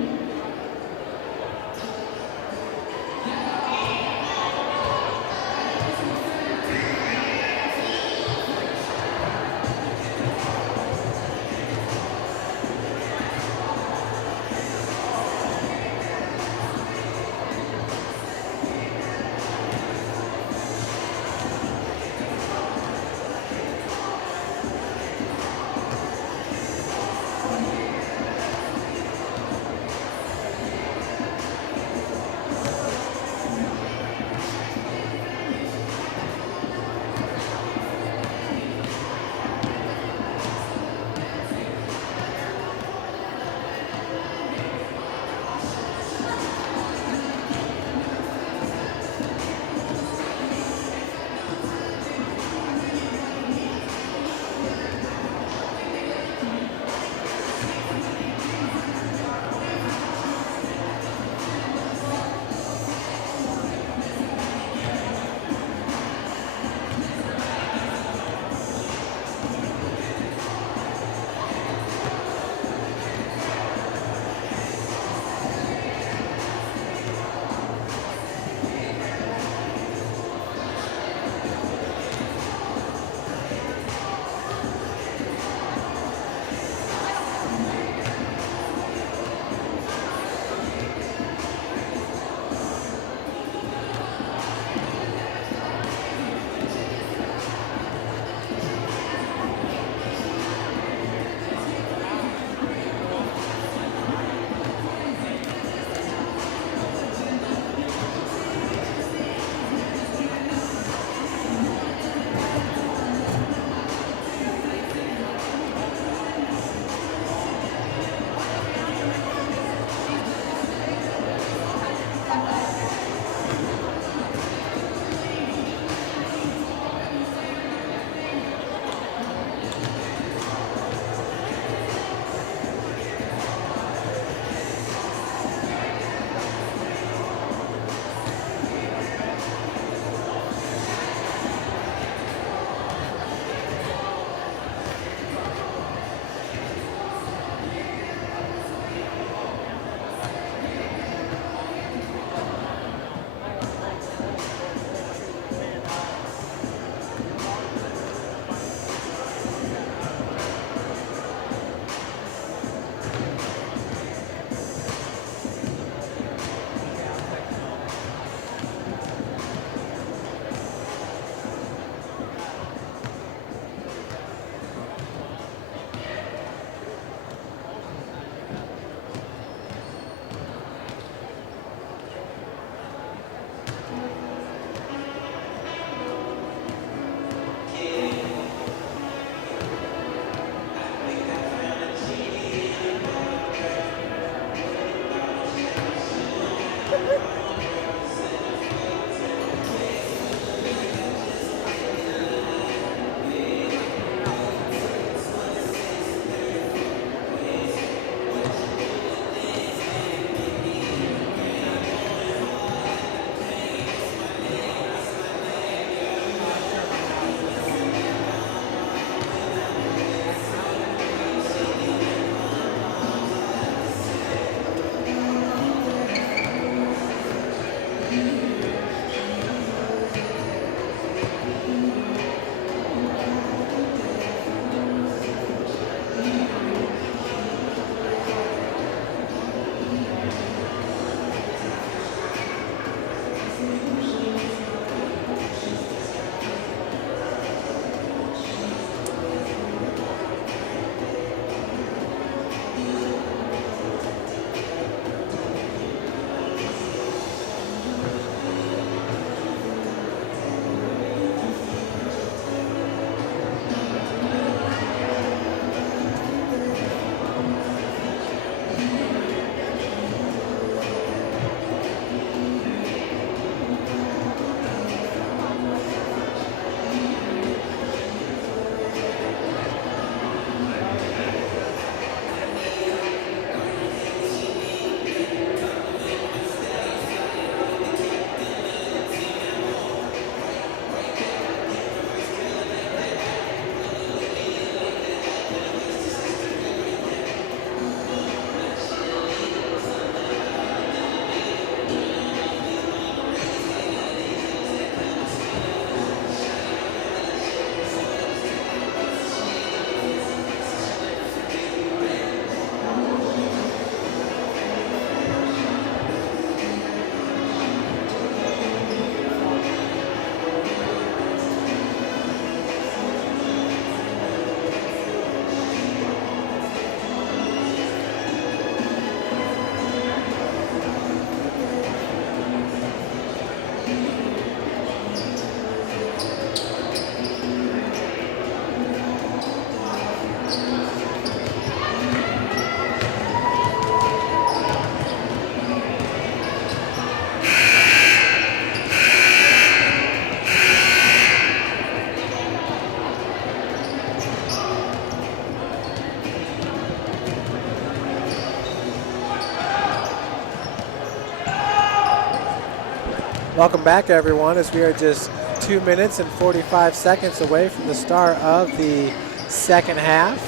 Welcome back, everyone, as we are just 2 minutes and 45 seconds away from the start of the second half.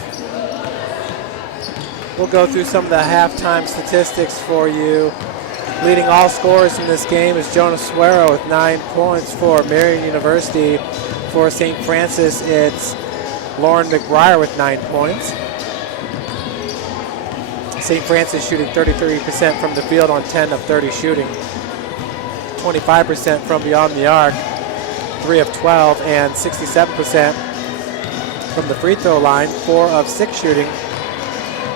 We'll go through some of the halftime statistics for you. Leading all scorers in this game is Jonas Suero with 9 points for Marian University. For St. Francis, it's Lauren McBryar with 9 points. St. Francis shooting 33% from the field on 10 of 30 shooting. 25% from beyond the arc, 3 of 12, and 67% from the free throw line, 4 of 6 shooting,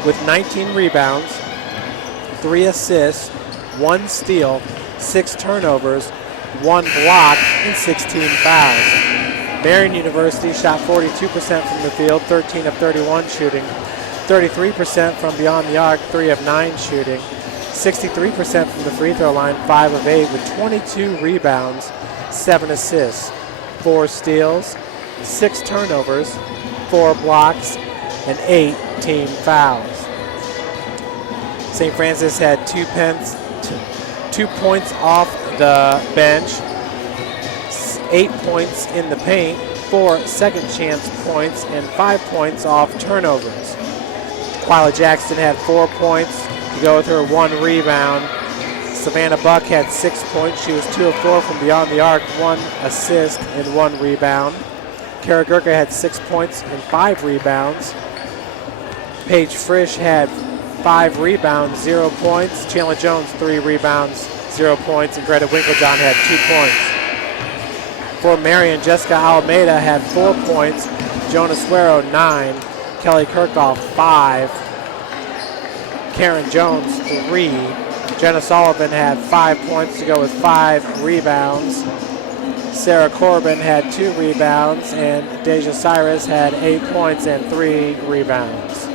with 19 rebounds, 3 assists, 1 steal, 6 turnovers, 1 block, and 16 fouls. Marian University shot 42% from the field, 13 of 31 shooting, 33% from beyond the arc, 3 of 9 shooting, 63% from the free throw line, 5 of 8, with 22 rebounds, 7 assists, 4 steals, 6 turnovers, 4 blocks, and 8 team fouls. St. Francis had 2 points off the bench, 8 points in the paint, 4 second chance points, and 5 points off turnovers. Quila Jackson had 4 points to go with her 1 rebound. Savannah Buck had 6 points. She was 2 of 4 from beyond the arc, 1 assist and 1 rebound. Gerka had 6 points and 5 rebounds. Paige Frisch had 5 rebounds, 0 points. Chandler Jones, 3 rebounds, 0 points. And Greta Winklejohn had 2 points. For Marian, Jessica Almeida had 4 points. Jonas Suero, 9. Kelly Kirkhoff, 5. Karen Jones, 3. Jenna Sullivan had 5 points to go with 5 rebounds. Sarah Corbin had 2 rebounds, and Deja Cyrus had 8 points and 3 rebounds.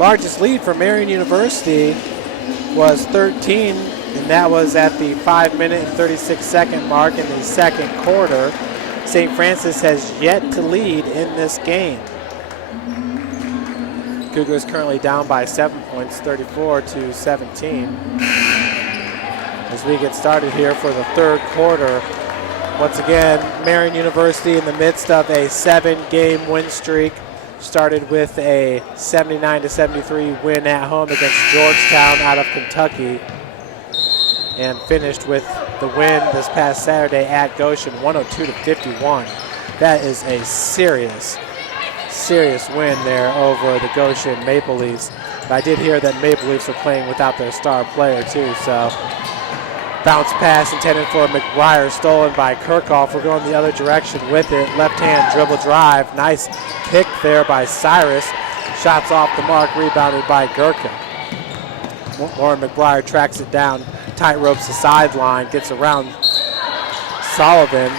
Largest lead for Marian University was 13, and that was at the 5-minute and 36-second mark in the second quarter. St. Francis has yet to lead in this game. Cougars currently down by 7 points, 34-17. As we get started here for the third quarter, once again, Marian University in the midst of a 7-game win streak. Started with a 79-73 win at home against Georgetown out of Kentucky, and finished with the win this past Saturday at Goshen, 102-51. That is a serious win there over the Goshen Maple Leafs. But I did hear that Maple Leafs are playing without their star player too, so bounce pass intended for McBryar, stolen by Kirkhoff. We're going the other direction with it. Left-hand dribble drive. Nice pick there by Cyrus. Shots off the mark, rebounded by Gerka. Lauren McBryar tracks it down, tight ropes the sideline, gets around Sullivan.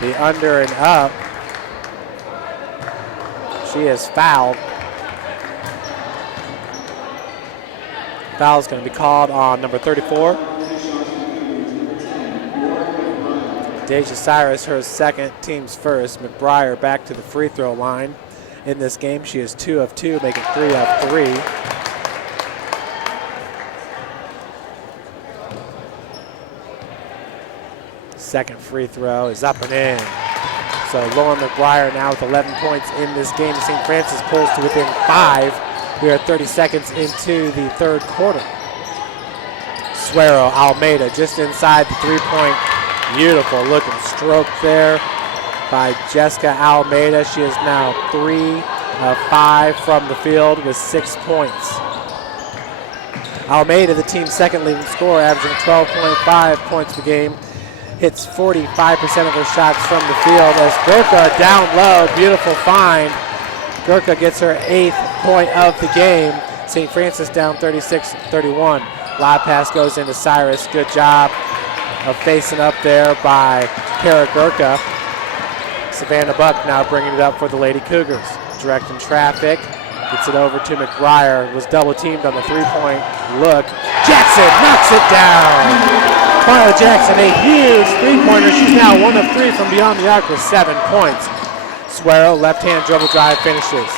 The under and up. She is fouled. Foul is going to be called on number 34. Deja Cyrus, her second, team's first. McBryar back to the free throw line. In this game, she is 2 of 2, making 3 of 3. Second free throw is up and in. So Lauren McBryar now with 11 points in this game. St. Francis pulls to within 5. We are 30 seconds into the third quarter. Suero, Almeida just inside the 3-point. Beautiful looking stroke there by Jessica Almeida. She is now 3 of 5 from the field with 6 points. Almeida, the team's second leading scorer, averaging 12.5 points per game. Hits 45% of her shots from the field as Gerka down low. Beautiful find. Gerka gets her 8th point of the game. St. Francis down 36-31. Lob pass goes into Cyrus. Good job of facing up there by Kara Gerka. Savannah Buck now bringing it up for the Lady Cougars. Directing traffic. Gets it over to McBryar. Was double teamed on the 3-point look. Jackson knocks it down. Quila Jackson, a huge 3-pointer. She's now 1 of 3 from beyond the arc with 7 points. Suero, left-hand dribble drive finishes.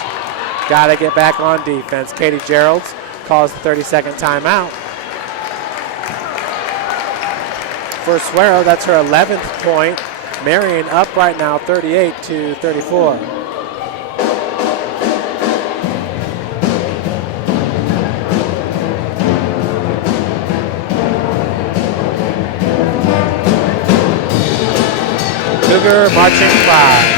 Got to get back on defense. Katie Geralds calls the 30-second timeout. for Suero. That's her 11th point. Marian up right now 38-34. Cougar marching 5.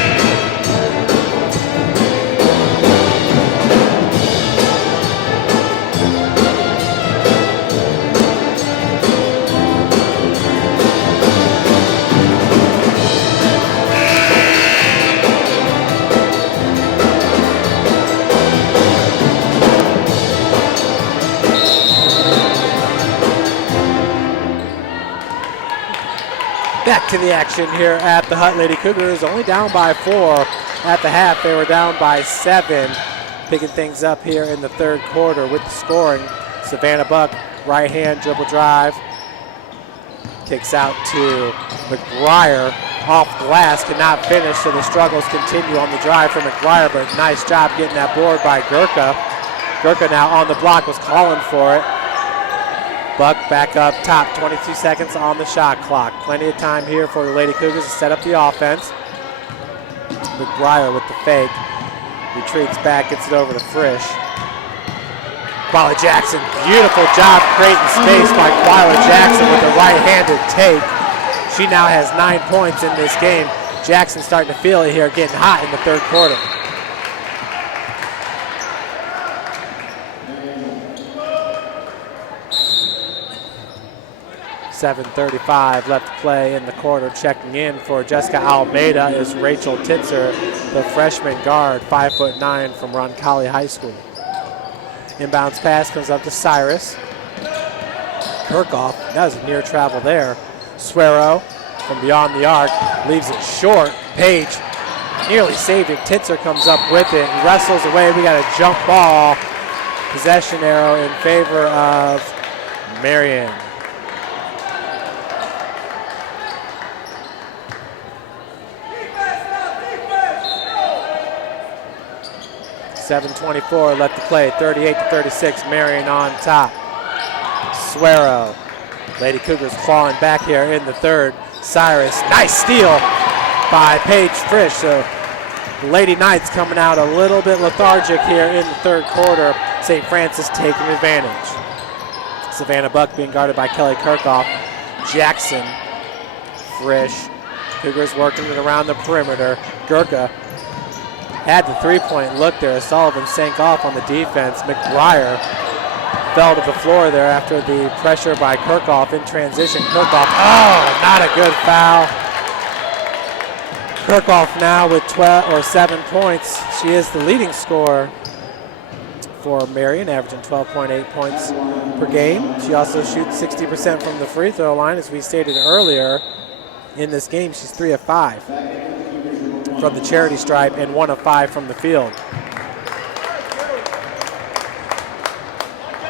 Back to the action here at the Hut. Lady Cougars only down by 4 at the half. They were down by 7. Picking things up here in the third quarter with the scoring. Savannah Buck, right hand dribble drive. Kicks out to McBryar. Off glass, cannot finish, so the struggles continue on the drive for McBryar, but nice job getting that board by Gerka. Gerka now on the block, was calling for it. Buck back up top, 22 seconds on the shot clock. Plenty of time here for the Lady Cougars to set up the offense. McBryar with the fake. Retreats back, gets it over to Frisch. Quila Jackson, beautiful job creating space by Quila Jackson with the right-handed take. She now has 9 points in this game. Jackson starting to feel it here, getting hot in the third quarter. .7:35 left to play in the quarter. Checking in for Jessica Almeida is Rachel Titzer, the freshman guard, 5'9" from Roncalli High School. Inbounds pass comes up to Cyrus. Kirkhoff, that was a near travel there. Suero from beyond the arc, leaves it short. Page nearly saved it. Titzer comes up with it and wrestles away. We got a jump ball. Possession arrow in favor of Marian. .7:24 left to play, 38-36, Marian on top. Suero. Lady Cougars clawing back here in the third. Cyrus, nice steal by Paige Frisch. So Lady Knights coming out a little bit lethargic here in the third quarter. St. Francis taking advantage. Savannah Buck being guarded by Kelly Kirkhoff. Jackson, Frisch. Cougars working it around the perimeter. Gerka had the three-point look there. Sullivan sank off on the defense. McBryar fell to the floor there after the pressure by Kirkhoff in transition. Kirkhoff, oh, not a good foul. Kirkhoff now with 7 points. She is the leading scorer for Marian, averaging 12.8 points per game. She also shoots 60% from the free throw line. As we stated earlier, in this game, she's 3 of 5 from the charity stripe and 1 of 5 from the field.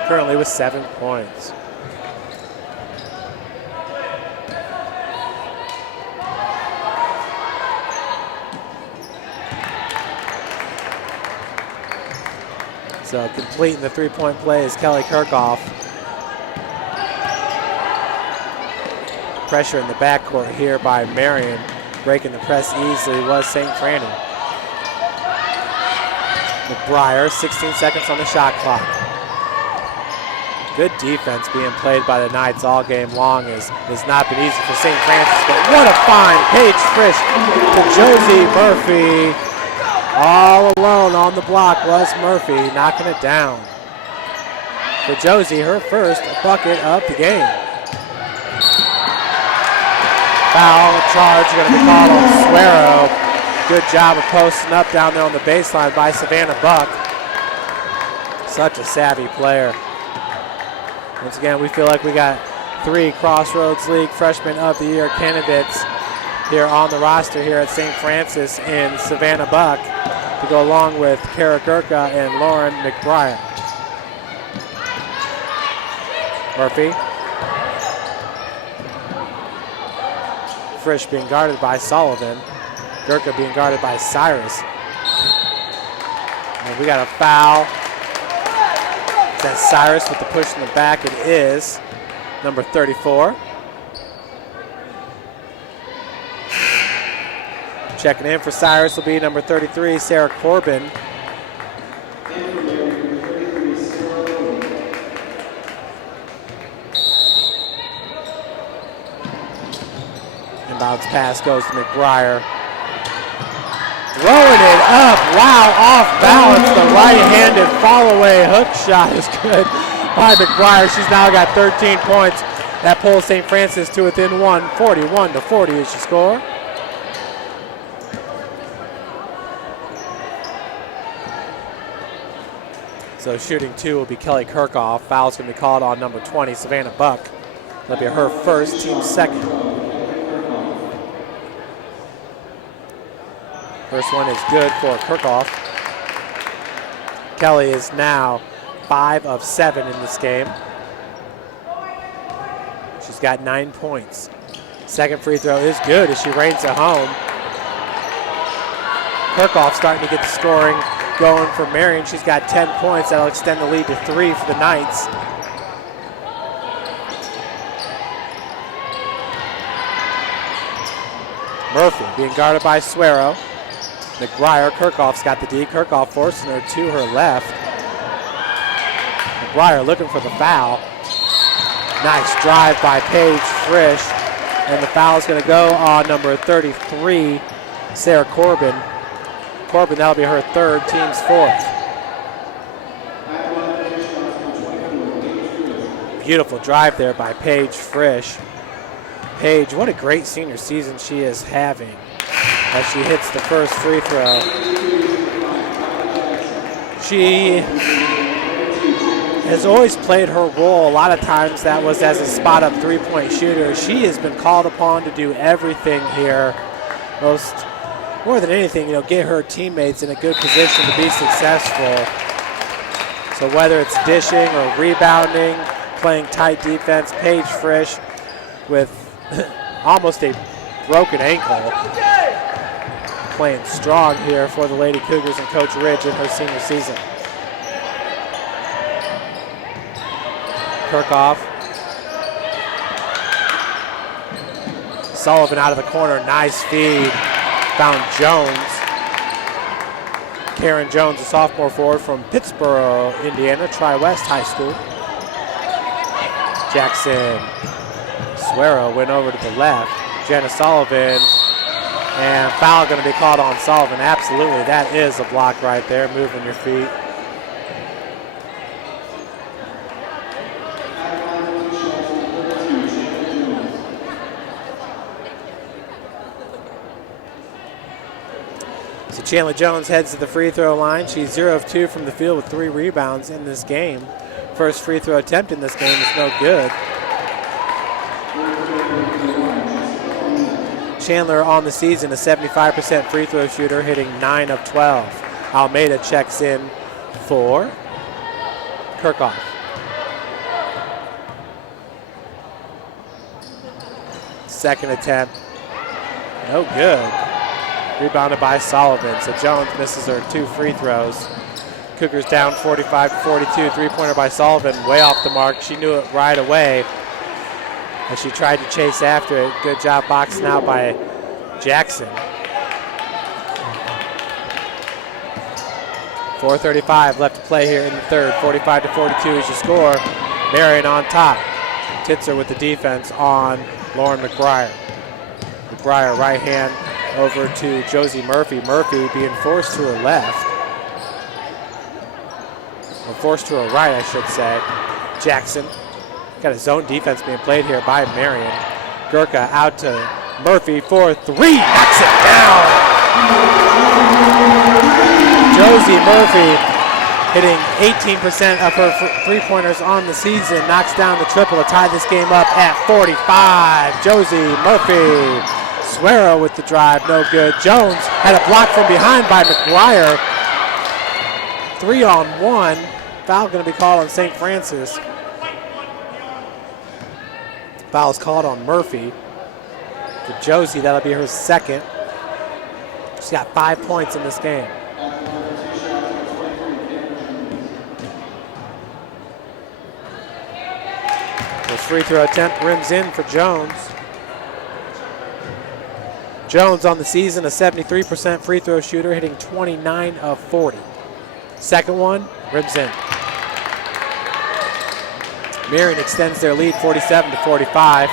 Currently with 7 points. So completing the three-point play is Kelly Kirkhoff. Pressure in the backcourt here by Marian. Breaking the press easily was St. Franny. McBryar, 16 seconds on the shot clock. Good defense being played by the Knights all game long. Has not been easy for St. Francis, but what a find. Paige Frisch to Josie Murphy. All alone on the block was Murphy, knocking it down. For Josie, her first bucket of the game. Foul charge going to be called on Suero. Good job of posting up down there on the baseline by Savannah Buck. Such a savvy player. Once again, we feel like we got 3 Crossroads League Freshman of the Year candidates here on the roster here at St. Francis in Savannah Buck to go along with Kara Gerka and Lauren McBryar. Murphy. Frisch being guarded by Sullivan. Gerka being guarded by Cyrus. And we got a foul. That's Cyrus with the push in the back. It is number 34. Checking in for Cyrus will be number 33, Sarah Corbin. Inbounds pass goes to McBryar. Throwing it up, wow, off balance. The right-handed fall-away hook shot is good by McBryar. She's now got 13 points. That pulls St. Francis to within one, 41-40 is the score. So shooting 2 will be Kelly Kirkhoff. Foul's going to be called on number 20, Savannah Buck. That'll be her first, team second. First one is good for Kirkhoff. Kelly is now 5 of 7 in this game. She's got 9 points. Second free throw is good as she reigns at home. Kirkhoff starting to get the scoring going for Marian. She's got 10 points. That'll extend the lead to 3 for the Knights. Murphy being guarded by Suero. McBryar, Kirkhoff's got the D. Kirkhoff forcing her to her left. McBryar looking for the foul. Nice drive by Paige Frisch. And the foul is going to go on number 33, Sarah Corbin. Corbin, that'll be her third, team's fourth. Beautiful drive there by Paige Frisch. Paige, what a great senior season she is having as she hits the first free throw. She has always played her role. A lot of times that was as a spot-up three-point shooter. She has been called upon to do everything here. More than anything, get her teammates in a good position to be successful. So whether it's dishing or rebounding, playing tight defense, Paige Frisch with almost a broken ankle, playing strong here for the Lady Cougars and Coach Ridge in her senior season. Kirkhoff. Sullivan out of the corner, nice feed. Found Jones. Karen Jones, a sophomore forward from Pittsboro, Indiana, Tri-West High School. Jackson. Suero went over to the left. Jenna Sullivan. And foul going to be called on Sullivan. Absolutely, that is a block right there, moving your feet. So Chandler Jones heads to the free throw line. She's 0 of 2 from the field with 3 rebounds in this game. First free throw attempt in this game is no good. Chandler on the season, a 75% free throw shooter, hitting 9 of 12. Almeida checks in for Kirkhoff. Second attempt, no good. Rebounded by Sullivan, so Jones misses her 2 free throws. Cougars down 45-42, three-pointer by Sullivan, way off the mark. She knew it right away as she tried to chase after it. Good job boxing out by Jackson. 4:35 left to play here in the third. 45-42 is your score. Marian on top. Titzer with the defense on Lauren McBryar. McBryar right hand over to Josie Murphy. Murphy being forced to her left. Or forced to her right, I should say. Jackson. Got a zone defense being played here by Marian. Gerka out to Murphy for 3. Knocks it down. Josie Murphy hitting 18% of her three-pointers on the season. Knocks down the triple to tie this game up at 45. Josie Murphy. Suero with the drive, no good. Jones had a block from behind by McBryar. 3-on-1. Foul going to be called on St. Francis. Foul's called on Murphy. For Josie, that'll be her second. She's got 5 points in this game. The free throw attempt rims in for Jones. Jones on the season, a 73% free throw shooter, hitting 29 of 40. Second one, ribs in. Marian extends their lead 47-45.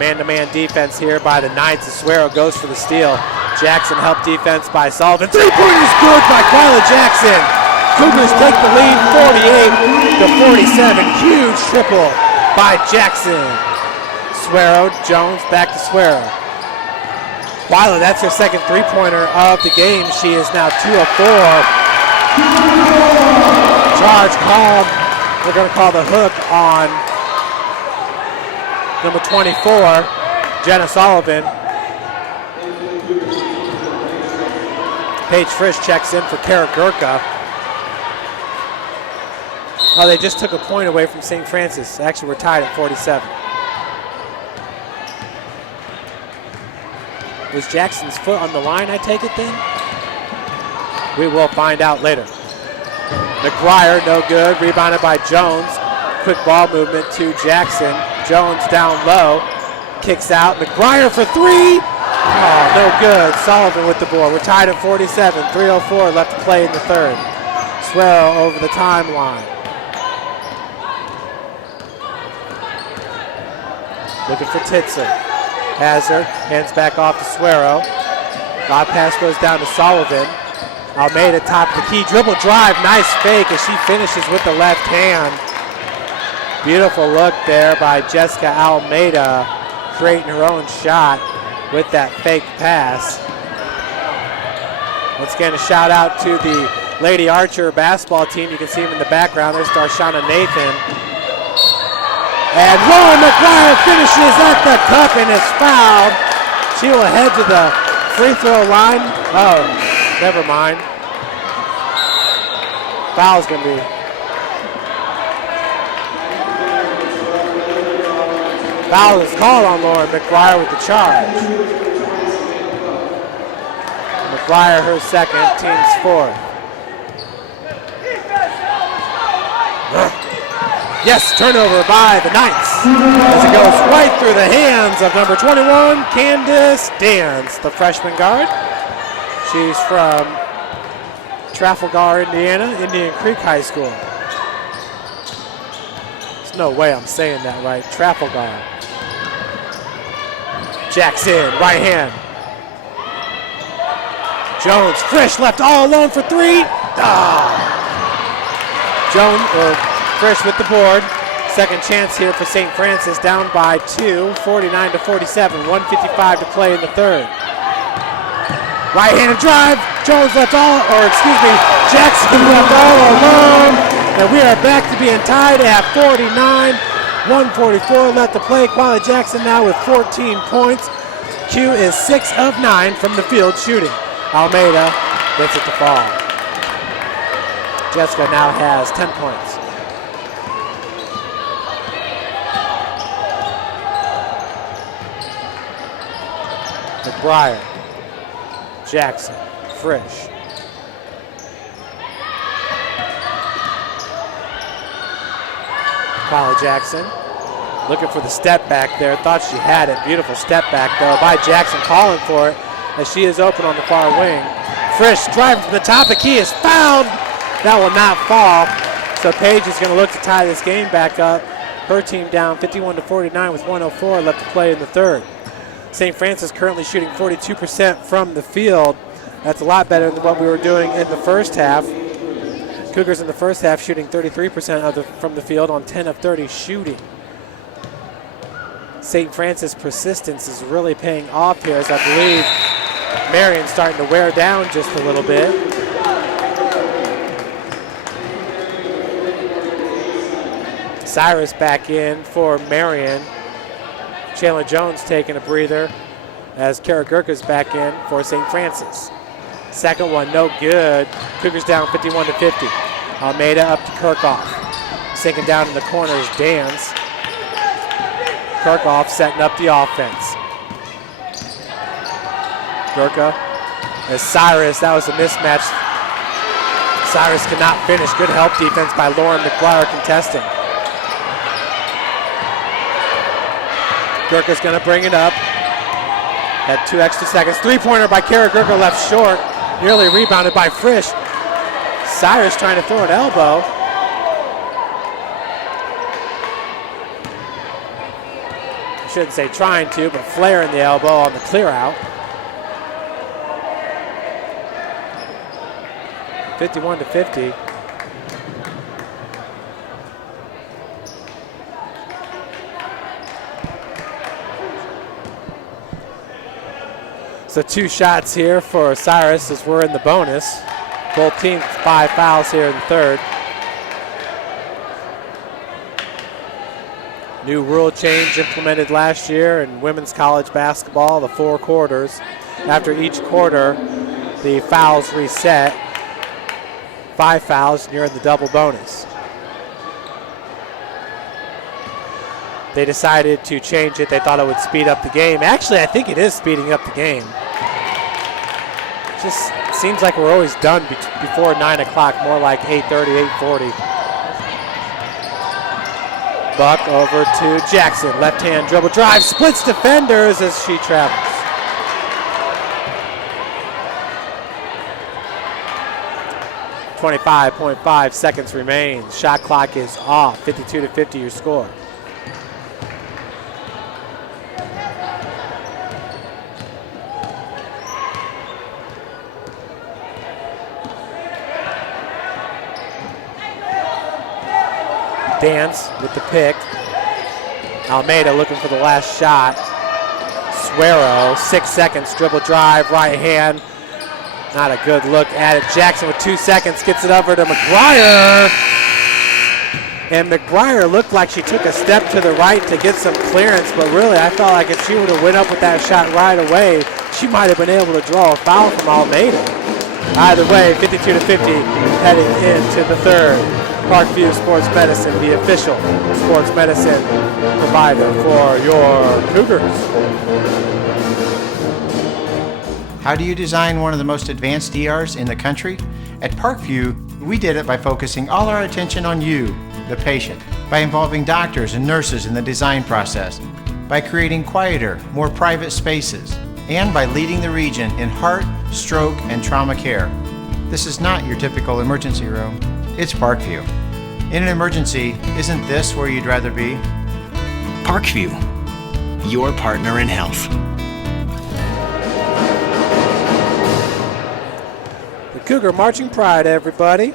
Man-to-man defense here by the Knights. Asuero goes for the steal. Jackson help defense by Sullivan. Three-pointers good by Quila Jackson. Cougars take the lead 48-47. Huge triple by Jackson. Asuero, Jones, back to Asuero. Quila, that's her second three-pointer of the game. She is now 2 of 4. Charge called. They're going to call the hook on number 24, Jenna Sullivan. Paige Frisch checks in for Gerka. Oh, they just took a point away from St. Francis. Actually, we're tied at 47. Was Jackson's foot on the line, I take it then? We will find out later. McBryar, no good. Rebounded by Jones. Quick ball movement to Jackson. Jones down low. Kicks out. McBryar for three. Oh, no good. Sullivan with the board. We're tied at 47. 3:04 left to play in the third. Asuero over the timeline. Looking for Titzer. Has her. Hands back off to Asuero. Lob pass goes down to Sullivan. Almeida top the key. Dribble drive. Nice fake as she finishes with the left hand. Beautiful look there by Jessica Almeida, creating her own shot with that fake pass. Once again, a shout out to the Lady Archer basketball team. You can see them in the background. There's Darshana Nathan. And Lauren McBryar finishes at the cup and is fouled. She will head to the free throw line. Oh, never mind. Foul's going to be. Foul is called on Lauren McBryar with the charge. McBryar her second, team's fourth. Yes, turnover by the Knights as it goes right through the hands of number 21, Candace Dance, the freshman guard. She's from Trafalgar, Indiana, Indian Creek High School. There's no way I'm saying that right, Trafalgar. Jackson, right hand. Jones, Frisch left all alone for three. Frisch with the board. Second chance here for St. Francis, down by 2, 49-47, 1:55 to play in the third. Right-handed drive, Jones left Jackson left all alone, and we are back to being tied at 49, 1:44 left to play. Quila Jackson now with 14 points. Q is 6 of 9 from the field shooting. Almeida gets it to fall. Jessica now has 10 points. McBryar, Jackson, Frisch. Quila Jackson looking for the step back there. Thought she had it. Beautiful step back though by Jackson, calling for it as she is open on the far wing. Frisch driving from the top. The key is fouled. That will not fall. So Paige is going to look to tie this game back up. Her team down 51-49 with 1:04 left to play in the third. St. Francis currently shooting 42% from the field. That's a lot better than what we were doing in the first half. Cougars in the first half shooting 33% from the field on 10 of 30 shooting. St. Francis persistence is really paying off here, as I believe Marian's starting to wear down just a little bit. Cyrus back in for Marian. Chandler Jones taking a breather as Gerka's back in for St. Francis. Second one, no good. Cougars down 51-50. Almeida up to Kirkhoff. Sinking down in the corners, Dance. Kirkhoff setting up the offense. Gerka as Cyrus, that was a mismatch. Cyrus could not finish. Good help defense by Lauren McBryar contesting. Gerka's going to bring it up. At 2 extra seconds. Three-pointer by Kara Gerka left short. Nearly rebounded by Frisch. Cyrus trying to throw an elbow. I shouldn't say trying to, but flaring the elbow on the clear out. 51-50. So 2 shots here for Cyrus as we're in the bonus. Both teams 5 fouls here in the third. New rule change implemented last year in women's college basketball, the 4 quarters. After each quarter, the fouls reset. 5 fouls and you're in the double bonus. They decided to change it. They thought it would speed up the game. Actually, I think it is speeding up the game. Just seems like we're always done before 9 o'clock, more like 8:30, 8:40. Buck over to Jackson. Left-hand dribble drive, splits defenders as she travels. .5 seconds remain. Shot clock is off. 52-50 your score. Dance with the pick. Almeida looking for the last shot. Suero, 6 seconds, dribble drive, right hand. Not a good look at it. Jackson with 2 seconds gets it over to McBryar. And McBryar looked like she took a step to the right to get some clearance, but really I felt like if she would have went up with that shot right away, she might have been able to draw a foul from Almeida. Either way, 52-50 heading into the third. Parkview Sports Medicine, the official sports medicine provider for your Cougars. How do you design one of the most advanced ERs in the country? At Parkview, we did it by focusing all our attention on you, the patient, by involving doctors and nurses in the design process, by creating quieter, more private spaces, and by leading the region in heart, stroke, and trauma care. This is not your typical emergency room. It's Parkview. In an emergency, isn't this where you'd rather be? Parkview, your partner in health. The Cougar Marching Pride, everybody.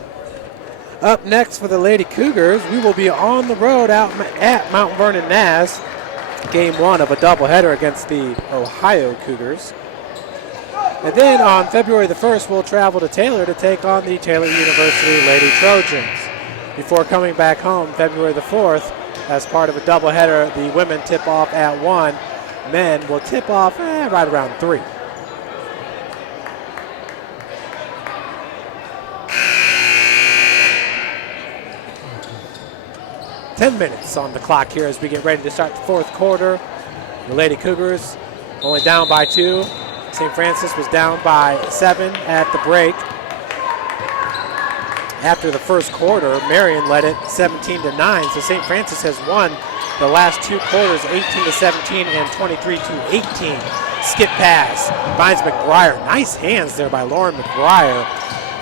Up next for the Lady Cougars, we will be on the road out at Mount Vernon Naz. Game 1 of a doubleheader against the Ohio Cougars. And then on February the 1st, we'll travel to Taylor to take on the Taylor University Lady Trojans. Before coming back home February the 4th, as part of a doubleheader, the women tip off at 1. Men will tip off right around 3. Ten minutes on the clock here as we get ready to start the 4th quarter. The Lady Cougars only down by 2. St. Francis was down by 7 at the break. After the 1st quarter, Marian led it 17-9. So St. Francis has won the last 2 quarters, 18-17 and 23-18. Skip pass finds McBryar. Nice hands there by Lauren McBryar.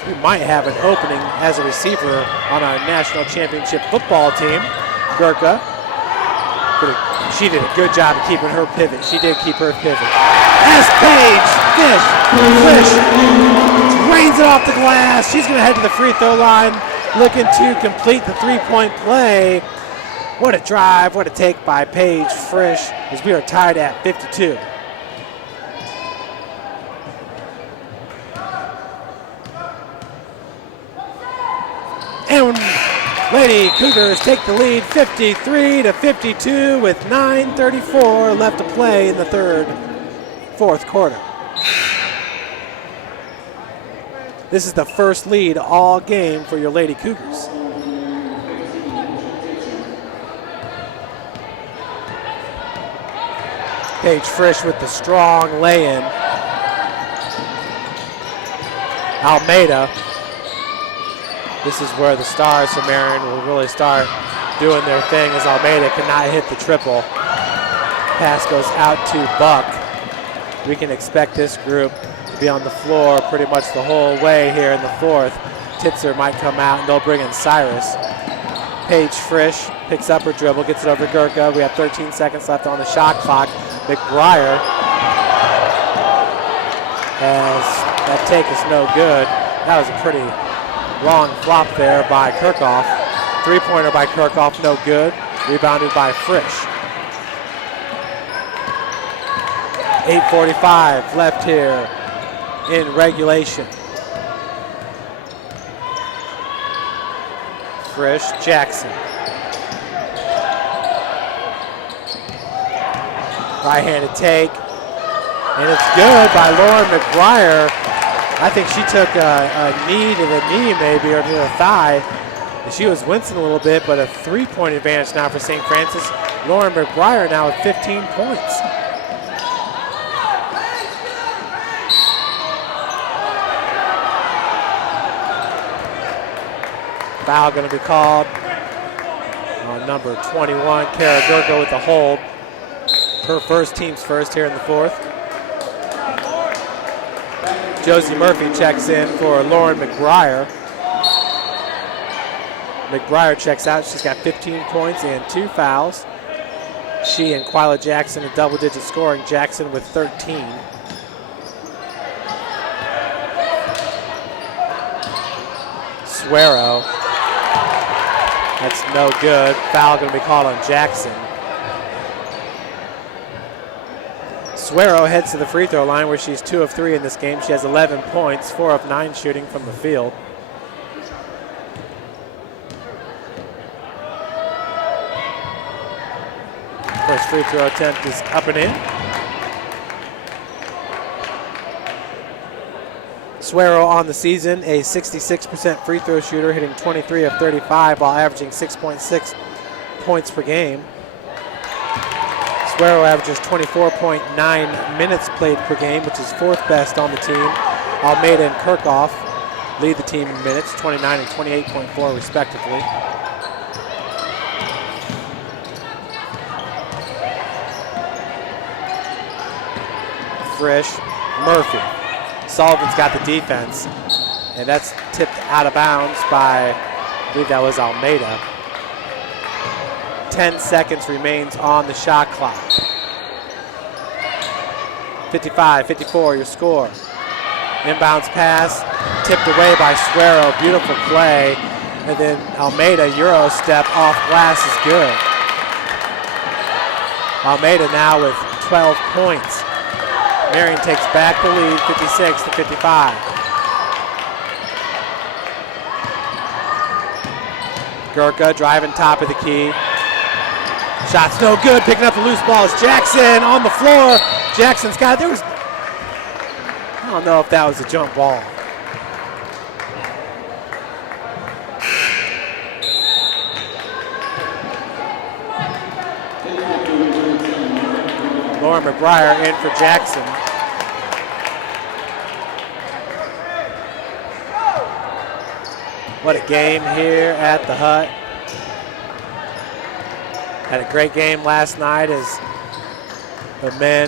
We might have an opening as a receiver on our national championship football team. Gerka, she did a good job of keeping her pivot. She did keep her pivot. As Paige Frisch drains it off the glass. She's going to head to the free throw line, looking to complete the 3-point play. What a drive, what a take by Paige Frisch as we are tied at 52. And Lady Cougars take the lead 53-52 with 9:34 left to play in the 4th quarter. This is the first lead all game for your Lady Cougars. Paige Frisch with the strong lay-in. Almeida. This is where the stars from Marian will really start doing their thing as Almeida cannot hit the triple. Pass goes out to Buck. We can expect this group to be on the floor pretty much the whole way here in the fourth. Titzer might come out, and they'll bring in Cyrus. Paige Frisch picks up her dribble, gets it over to Gerka. We have 13 seconds left on the shot clock. McBryar, as that take is no good. That was a pretty long flop there by Kirkhoff. Three-pointer by Kirkhoff, no good. Rebounded by Frisch. 8:45 left here in regulation. Frisch, Jackson. Right-handed take, and it's good by Lauren McBryar. I think she took a knee to the knee maybe, or to the thigh. And she was wincing a little bit, but a three-point advantage now for St. Francis. Lauren McBryar now with 15 points. Foul going to be called on number 21, Kara Gerka with the hold. Her first, team's first here in the fourth. Josie Murphy checks in for Lauren McBryar. McBryar checks out. She's got 15 points and 2 fouls. She and Quila Jackson in double-digit scoring. Jackson with 13. Suero. That's no good. Foul going to be called on Jackson. Suero heads to the free throw line where she's 2 of 3 in this game. She has 11 points, 4 of 9 shooting from the field. First free throw attempt is up and in. Suero on the season, a 66% free throw shooter, hitting 23 of 35 while averaging 6.6 points per game. Suero averages 24.9 minutes played per game, which is 4th best on the team. Almeida and Kirkhoff lead the team in minutes, 29 and 28.4 respectively. Frisch, Murphy. Sullivan's got the defense, and that's tipped out of bounds by, I believe that was Almeida. 10 seconds remains on the shot clock. 55-54 your score. Inbounds pass, tipped away by Suero, beautiful play, and then Almeida, Euro step off glass is good. Almeida now with 12 points. Marian takes back the lead, 56-55. Gerka driving top of the key. Shot's no good, picking up the loose balls. Jackson on the floor. Jackson's got it. I don't know if that was a jump ball. Lauren McBryar in for Jackson. What a game here at the Hut. Had a great game last night as the men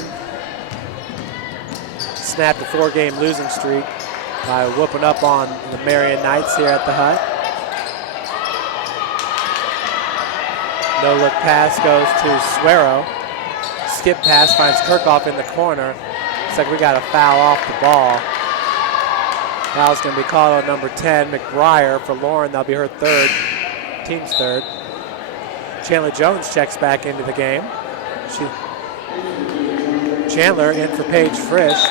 snapped a 4-game losing streak by whooping up on the Marian Knights here at the Hut. No-look pass goes to Suero. Skip pass finds Kirkhoff in the corner. Looks like we got a foul off the ball. Foul's going to be called on number 10, McBryar, for Lauren. That'll be her third, team's third. Chandler Jones checks back into the game. Chandler in for Paige Frisch.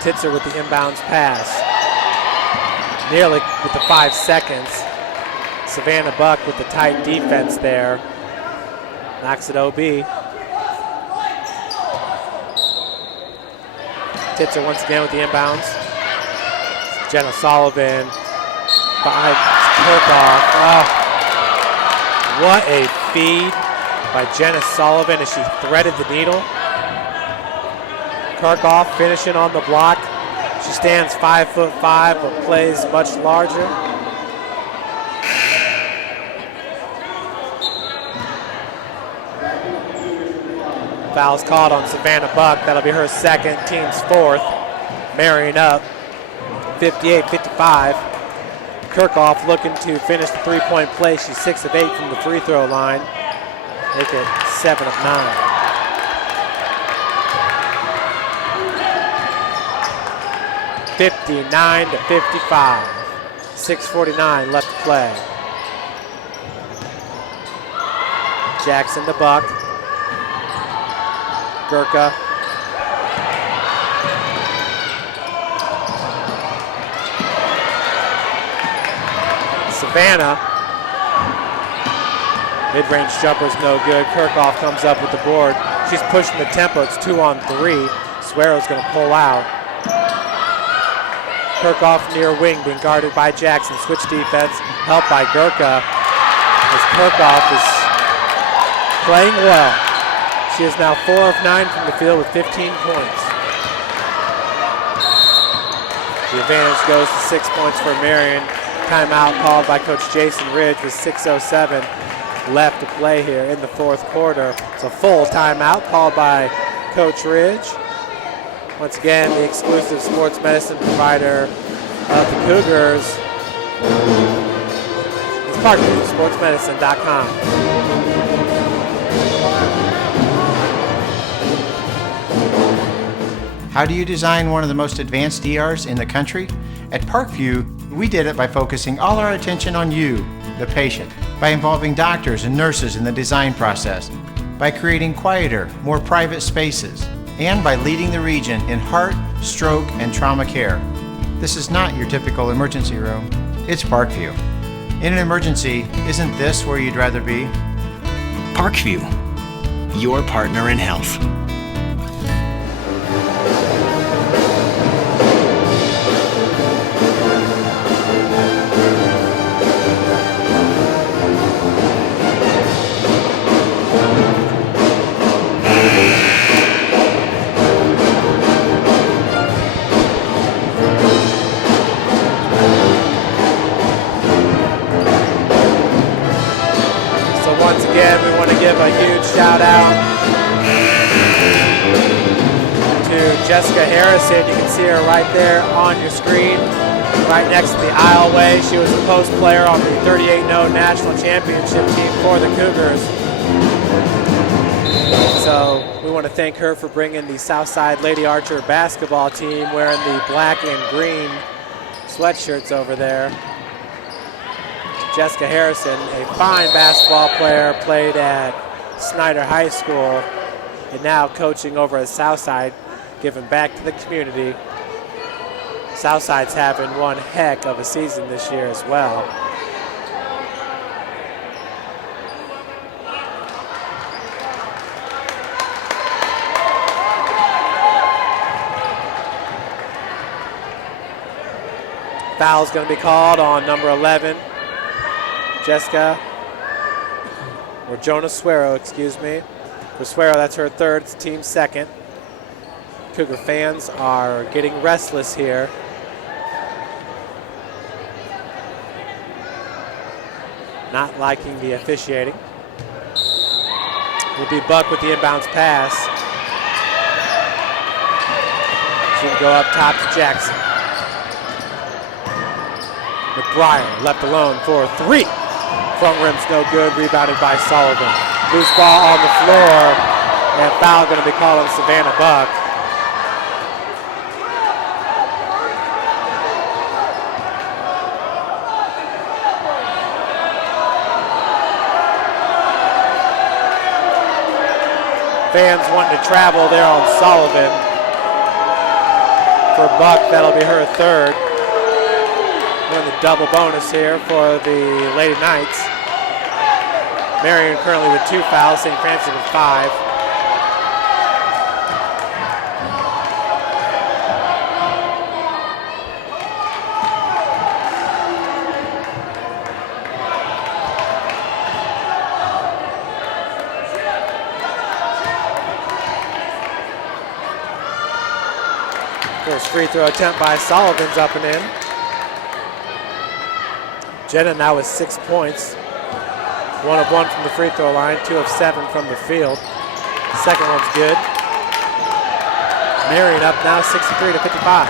Titzer with the inbounds pass. Nearly with the 5 seconds. Savannah Buck with the tight defense there. Knocks it OB. Titzer once again with the inbounds. Jenna Sullivan behind Kirkhoff. Oh, what a feed by Jenna Sullivan as she threaded the needle. Kirkhoff finishing on the block. She stands 5'5", but plays much larger. Foul's called on Savannah Buck. That'll be her second, team's fourth. Marian up 58-55. Kirkhoff looking to finish the three-point play. She's 6 of 8 from the free throw line. Make it 7 of 9. (59-55). 6:49 left to play. Jackson to Buck. Gerka. Savannah. Mid-range jumper's no good. Kirkhoff comes up with the board. She's pushing the tempo. It's 2 on 3. Suero's going to pull out. Kirkhoff near wing, being guarded by Jackson. Switch defense, helped by Gerka. As Kirkhoff is playing well. She is now 4 of 9 from the field with 15 points. The advantage goes to 6 points for Marian. Timeout called by Coach Jason Ridge with 6:07 left to play here in the fourth quarter. It's a full timeout called by Coach Ridge. Once again, the exclusive sports medicine provider of the Cougars is Parkview, sportsmedicine.com. How do you design one of the most advanced ERs in the country? At Parkview, we did it by focusing all our attention on you, the patient, by involving doctors and nurses in the design process, by creating quieter, more private spaces, and by leading the region in heart, stroke, and trauma care. This is not your typical emergency room. It's Parkview. In an emergency, isn't this where you'd rather be? Parkview, your partner in health. Give a huge shout out to Jessica Harrison. You can see her right there on your screen, right next to the aisleway. She was a post player on the 38-0 national championship team for the Cougars. So we want to thank her for bringing the Southside Lady Archer basketball team wearing the black and green sweatshirts over there. Jessica Harrison, a fine basketball player, played at Snyder High School and now coaching over at Southside, giving back to the community. Southside's having one heck of a season this year as well. Foul's going to be called on number 11. Jessica, or Jonah Suero, excuse me. For Suero, that's her third, it's team second. Cougar fans are getting restless here. Not liking the officiating. Will be Buck with the inbounds pass. She can go up top to Jackson. McBryar left alone for 3. Front rim's no good, rebounded by Sullivan. Loose ball on the floor, and foul going to be called on Savannah Buck. Fans wanting to travel there on Sullivan. For Buck, that'll be her third. We're in the double bonus here for the Lady Knights. Marian currently with 2 fouls, St. Francis with 5. First free throw attempt by Sullivan's up and in. Jenna now with 6 points. 1 of 1 from the free throw line, 2 of 7 from the field. Second one's good. Marian up now 63-55.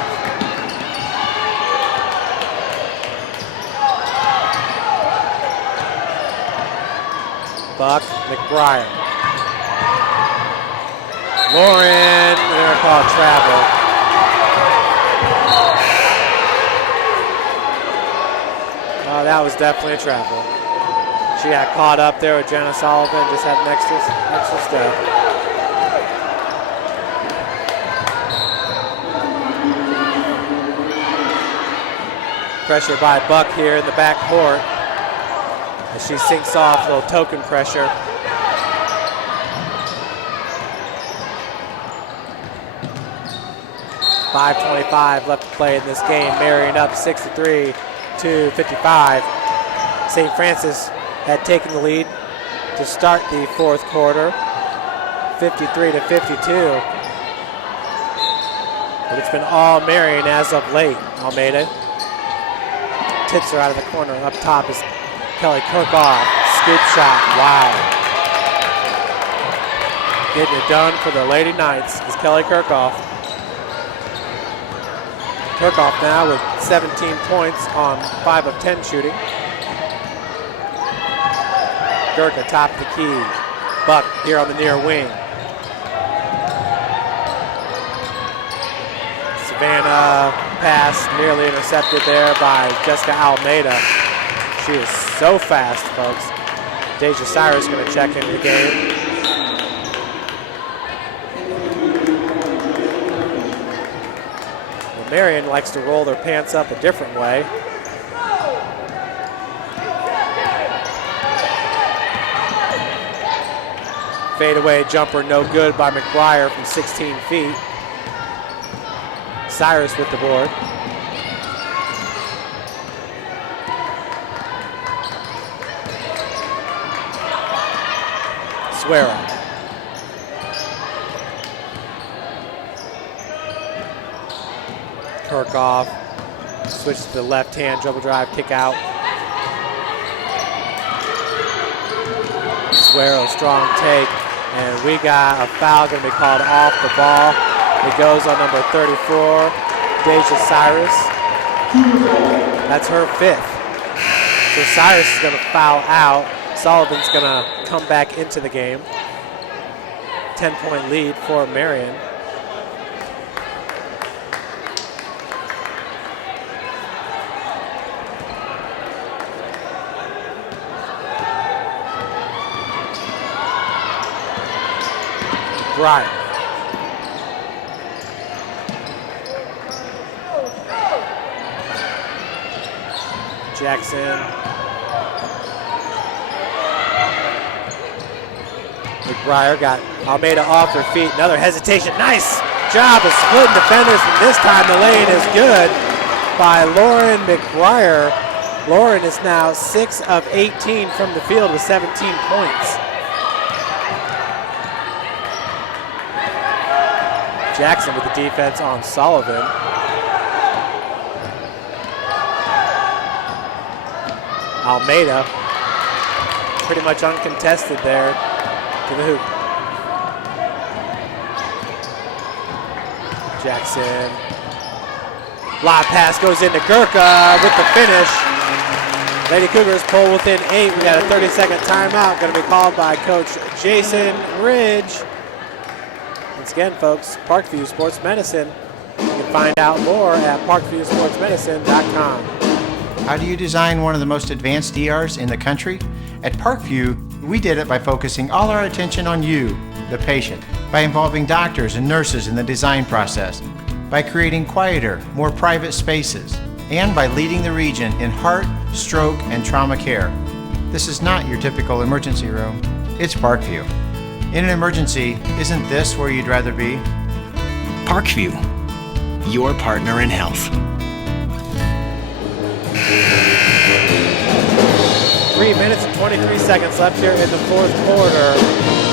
Buck, McBryar. Lauren, they're going to call travel. Oh, that was definitely a travel. She got caught up there with Jenna Sullivan, just had an extra step. Pressure by Buck here in the back court as she sinks off, a little token pressure. .5:25 left to play in this game. Marian up 63-55. St. Francis had taken the lead to start the fourth quarter, 53-52. But it's been all Marian as of late. Almeida tips her out of the corner. Up top is Kelly Kirkhoff. Scoop shot. Wow. Getting it done for the Lady Knights is Kelly Kirkhoff. Kirkhoff now with 17 points on 5 of 10 shooting. Gerka top the key. Buck here on the near wing. Savannah pass nearly intercepted there by Jessica Almeida. She is so fast, folks. Deja Cyrus going to check into the game. Well, Marian likes to roll their pants up a different way. Fadeaway jumper, no good by McBryar from 16 feet. Cyrus with the board. Suero. Kirkhoff. Switch to the left hand, dribble drive, kick out. Suero, strong take. And we got a foul going to be called off the ball. It goes on number 34, Deja Cyrus. That's her 5th. So Cyrus is going to foul out. Sullivan's going to come back into the game. 10-point lead for Marian. McBryar. Jackson. McBryar got Almeida off her feet. Another hesitation. Nice job of splitting defenders. And this time the lane is good by Lauren McBryar. Lauren is now 6 of 18 from the field with 17 points. Jackson with the defense on Sullivan. Almeida pretty much uncontested there to the hoop. Jackson. Lob pass goes into Gerka with the finish. Lady Cougars pull within 8. We got a 30-second timeout going to be called by Coach Jason Ridge. Once again, folks, Parkview Sports Medicine. You can find out more at parkviewsportsmedicine.com. How do you design one of the most advanced ERs in the country? At Parkview, we did it by focusing all our attention on you, the patient, by involving doctors and nurses in the design process, by creating quieter, more private spaces, and by leading the region in heart, stroke, and trauma care. This is not your typical emergency room. It's Parkview. In an emergency, isn't this where you'd rather be? Parkview, your partner in health. 3 minutes and 23 seconds left here in the fourth quarter.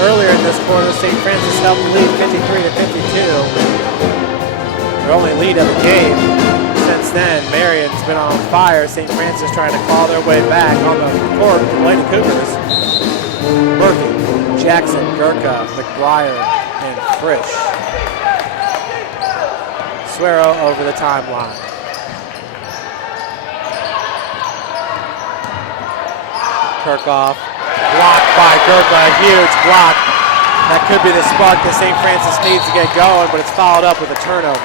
Earlier in this quarter, St. Francis helped lead 53-52. Their only lead of the game. Since then, Marian's been on fire. St. Francis trying to claw their way back on the court. The Lady Cougars. Murphy Jackson, Gerka, McBryar, and Frisch. Suero over the timeline. Kirkhoff, blocked by Gerka, a huge block. That could be the spark that St. Francis needs to get going, but it's followed up with a turnover.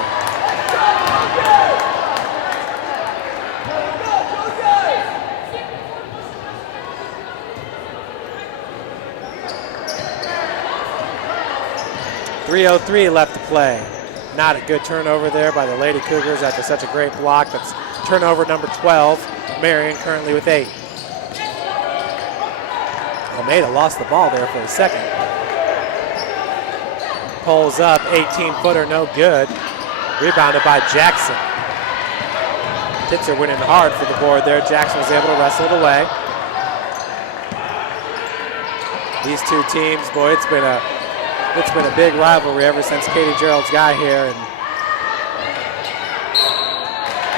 .303 left to play. Not a good turnover there by the Lady Cougars after such a great block. That's turnover number 12. Marian currently with 8. Almeida lost the ball there for a second. Pulls up, 18-footer, no good. Rebounded by Jackson. Titzer winning hard for the board there. Jackson was able to wrestle it away. These two teams, boy, it's been a big rivalry ever since Katie Gerald's got here. And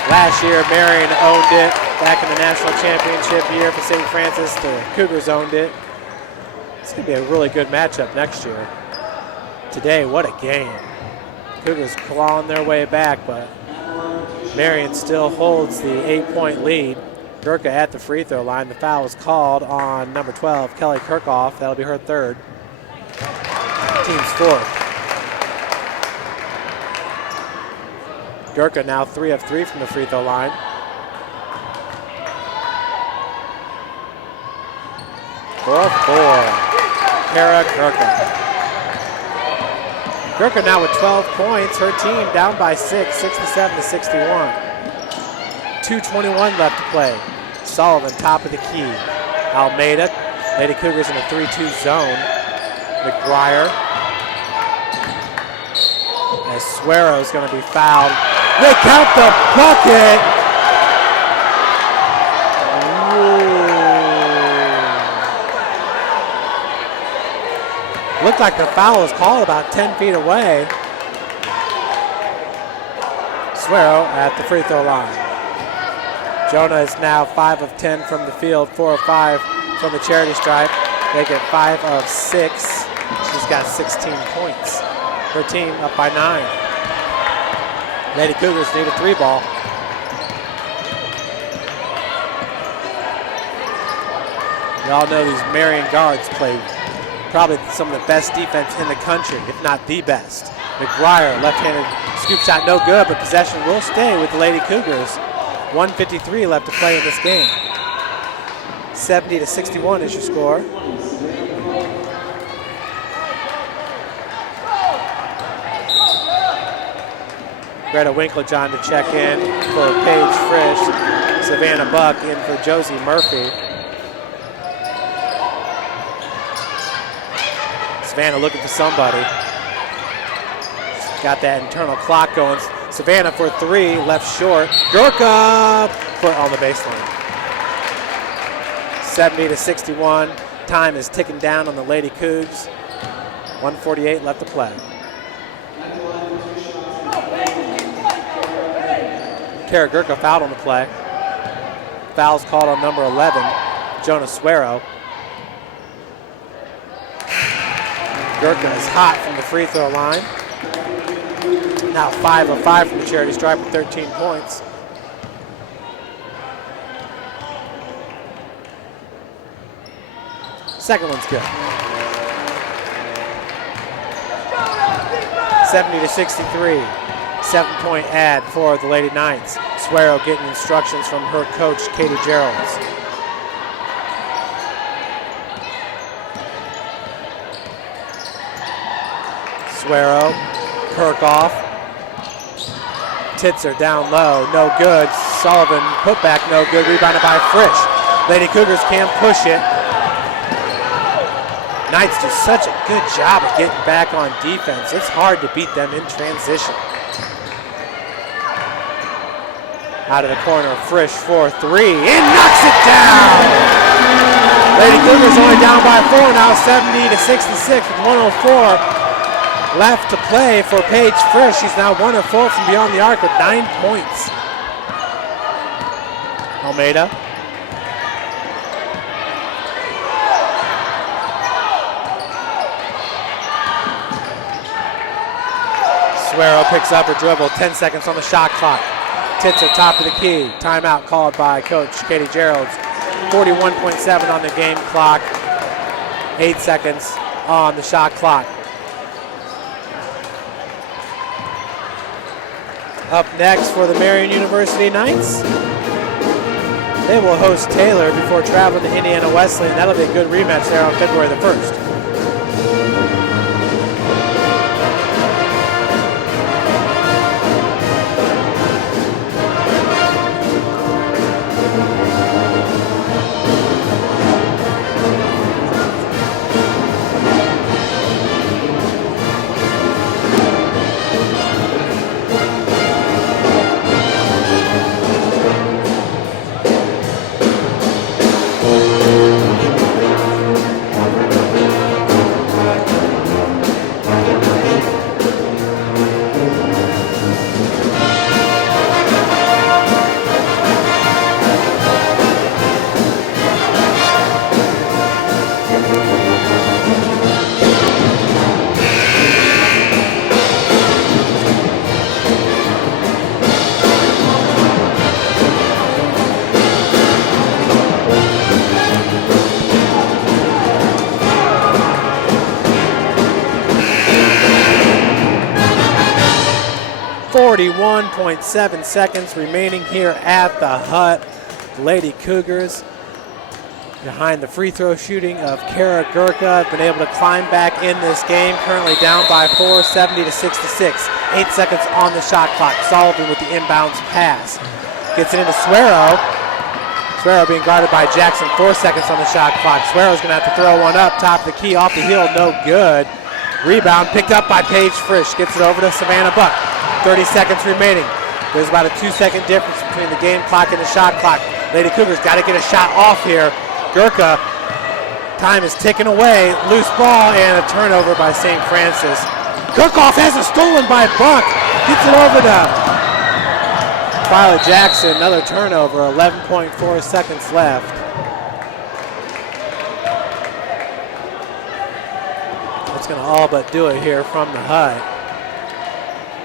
last year, Marian owned it. Back in the national championship year for St. Francis, the Cougars owned it. It's going to be a really good matchup next year. Today, what a game. Cougars clawing their way back, but Marian still holds the 8-point lead. Gerka at the free throw line. The foul was called on number 12, Kelly Kirkhoff. That'll be her third. Team's fourth. Gerka now 3 of 3 from the free throw line. 4 of 4. Kara Gerka. Gerka now with 12 points. Her team down by 6, 67 to 61. 2:21 left to play. Sullivan top of the key. Almeida, Lady Cougars in a 3-2 zone. McBryar. As Suero's going to be fouled. They count the bucket. Looked like the foul was called about 10 feet away. Suero at the free throw line. Jonah is now 5 of 10 from the field, 4 of 5 from the charity stripe. They get 5 of 6. She's got 16 points. Her team up by 9. Lady Cougars need a 3-ball. We all know these Marian guards play probably some of the best defense in the country, if not the best. McBryar, left-handed scoop shot, no good, but possession will stay with the Lady Cougars. 1:53 left to play in this game. 70 to 61 is your score. Greta Winklejohn to check in for Paige Frisch. Savannah Buck in for Josie Murphy. Savannah looking for somebody. She's got that internal clock going. Savannah for 3, left short. Gerka on the baseline. 70 to 61. Time is ticking down on the Lady Cougs. 1:48 left to play. Kara Gerka fouled on the play. Foul's called on number 11, Jonah Suero. Gerka is hot from the free throw line. Now 5 of 5 from the charity stripe with 13 points. Second one's good. 70 to 63. 7-point ad for the Lady Knights. Suero getting instructions from her coach, Katie Geralds. Suero, Kirkhoff. Titzer down low, no good. Sullivan, put back, no good. Rebounded by Frisch. Lady Cougars can't push it. Knights do such a good job of getting back on defense. It's hard to beat them in transition. Out of the corner, Frisch for 3, and knocks it down! Lady Cougars only down by 4 now, 70 to 66 with 1:04 left to play for Paige Frisch. She's now 1 of 4 from beyond the arc with 9 points. Almeida. Suero picks up her dribble, 10 seconds on the shot clock. Titzer, top of the key. Timeout called by Coach Katie Geralds. 41.7 on the game clock. 8 seconds on the shot clock. Up next for the Marian University Knights, they will host Taylor before traveling to Indiana Wesleyan. That'll be a good rematch there on February the 1st. .7 seconds remaining here at the Hut. Lady Cougars behind the free throw shooting of Kara Gerka have been able to climb back in this game. Currently down by 4, 70-66. 8 seconds on the shot clock. Sullivan with the inbounds pass. Gets it into Suero. Suero being guarded by Jackson. 4 seconds on the shot clock. Suero's going to have to throw one up. Top of the key, off the heel, no good. Rebound picked up by Paige Frisch. Gets it over to Savannah Buck. 30 seconds remaining. There's about a 2-second difference between the game clock and the shot clock. Lady Cougars got to get a shot off here. Gerka, time is ticking away. Loose ball and a turnover by St. Francis. Kirchhoff has it stolen by Buck. Gets it over to Quila Jackson. Another turnover, 11.4 seconds left. That's going to all but do it here from the Hut.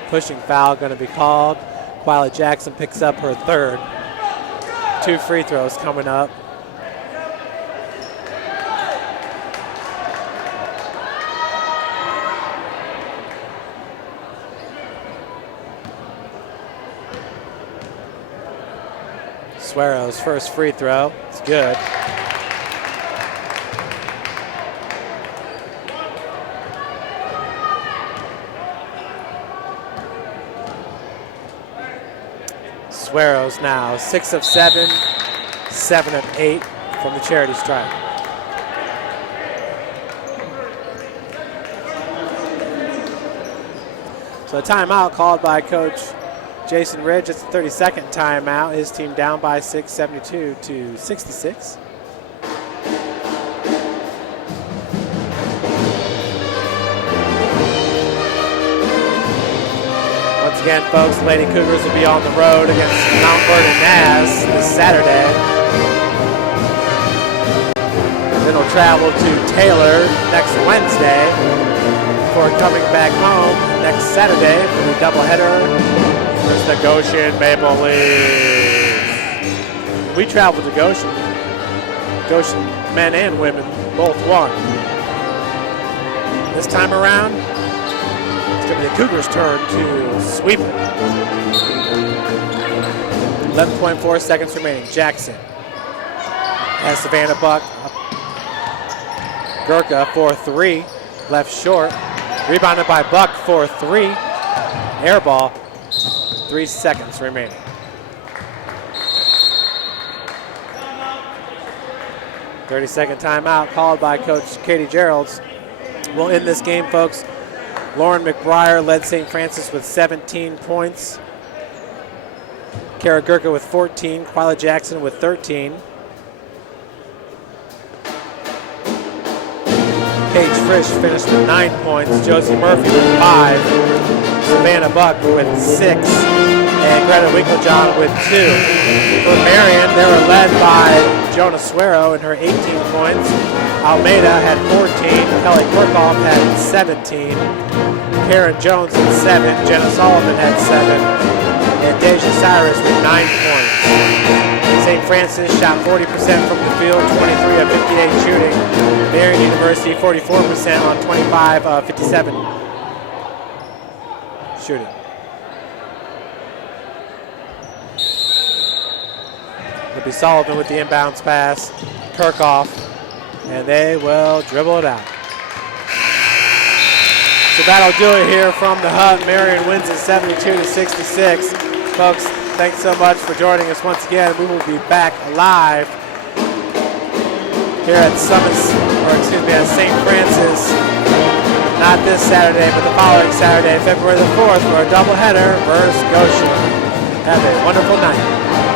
Pushing foul going to be called. Quila Jackson picks up her third. 2 free throws coming up. Suero's first free throw. It's good. Suero's now 6 of 7, 7 of 8 from the charity stripe. So a timeout called by Coach Jason Ridge. It's the 32nd timeout. His team down by 6, 72-66. Once again, folks, Lady Cougars will be on the road against Mount Vernon Naz this Saturday. Then we'll travel to Taylor next Wednesday before coming back home next Saturday for the doubleheader versus the Goshen Maple Leafs. We traveled to Goshen. Goshen men and women both won. This time around, it's going to be the Cougars' turn to sweep it. 11.4 seconds remaining. Jackson has Savannah Buck. Gerka for 3. Left short. Rebounded by Buck for 3. Air ball. 3 seconds remaining. "30-second timeout called by Coach Katie Geralds. We'll end this game, folks. Lauren McBryar led St. Francis with 17 points. Kara Gerka with 14. Quila Jackson with 13. Paige Frisch finished with 9 points. Josie Murphy with 5. Savannah Buck with 6. And Greta Winklejohn with 2. For Marian, they were led by Jonah Suero in her 18 points. Almeida had 14. Kelly Kirchhoff had 17. Karen Jones at 7, Jenna Sullivan at 7, and Deja Cyrus with 9 points. St. Francis shot 40% from the field, 23 of 58 shooting. Marian University 44% on 25 of 57 shooting. It'll be Sullivan with the inbounds pass, Kirkhoff, and they will dribble it out. So that'll do it here from the Hut. Marian wins it 72-66. Folks, thanks so much for joining us once again. We will be back live here at at St. Francis. Not this Saturday, but the following Saturday, February the 4th, for a doubleheader versus Goshen. Have a wonderful night.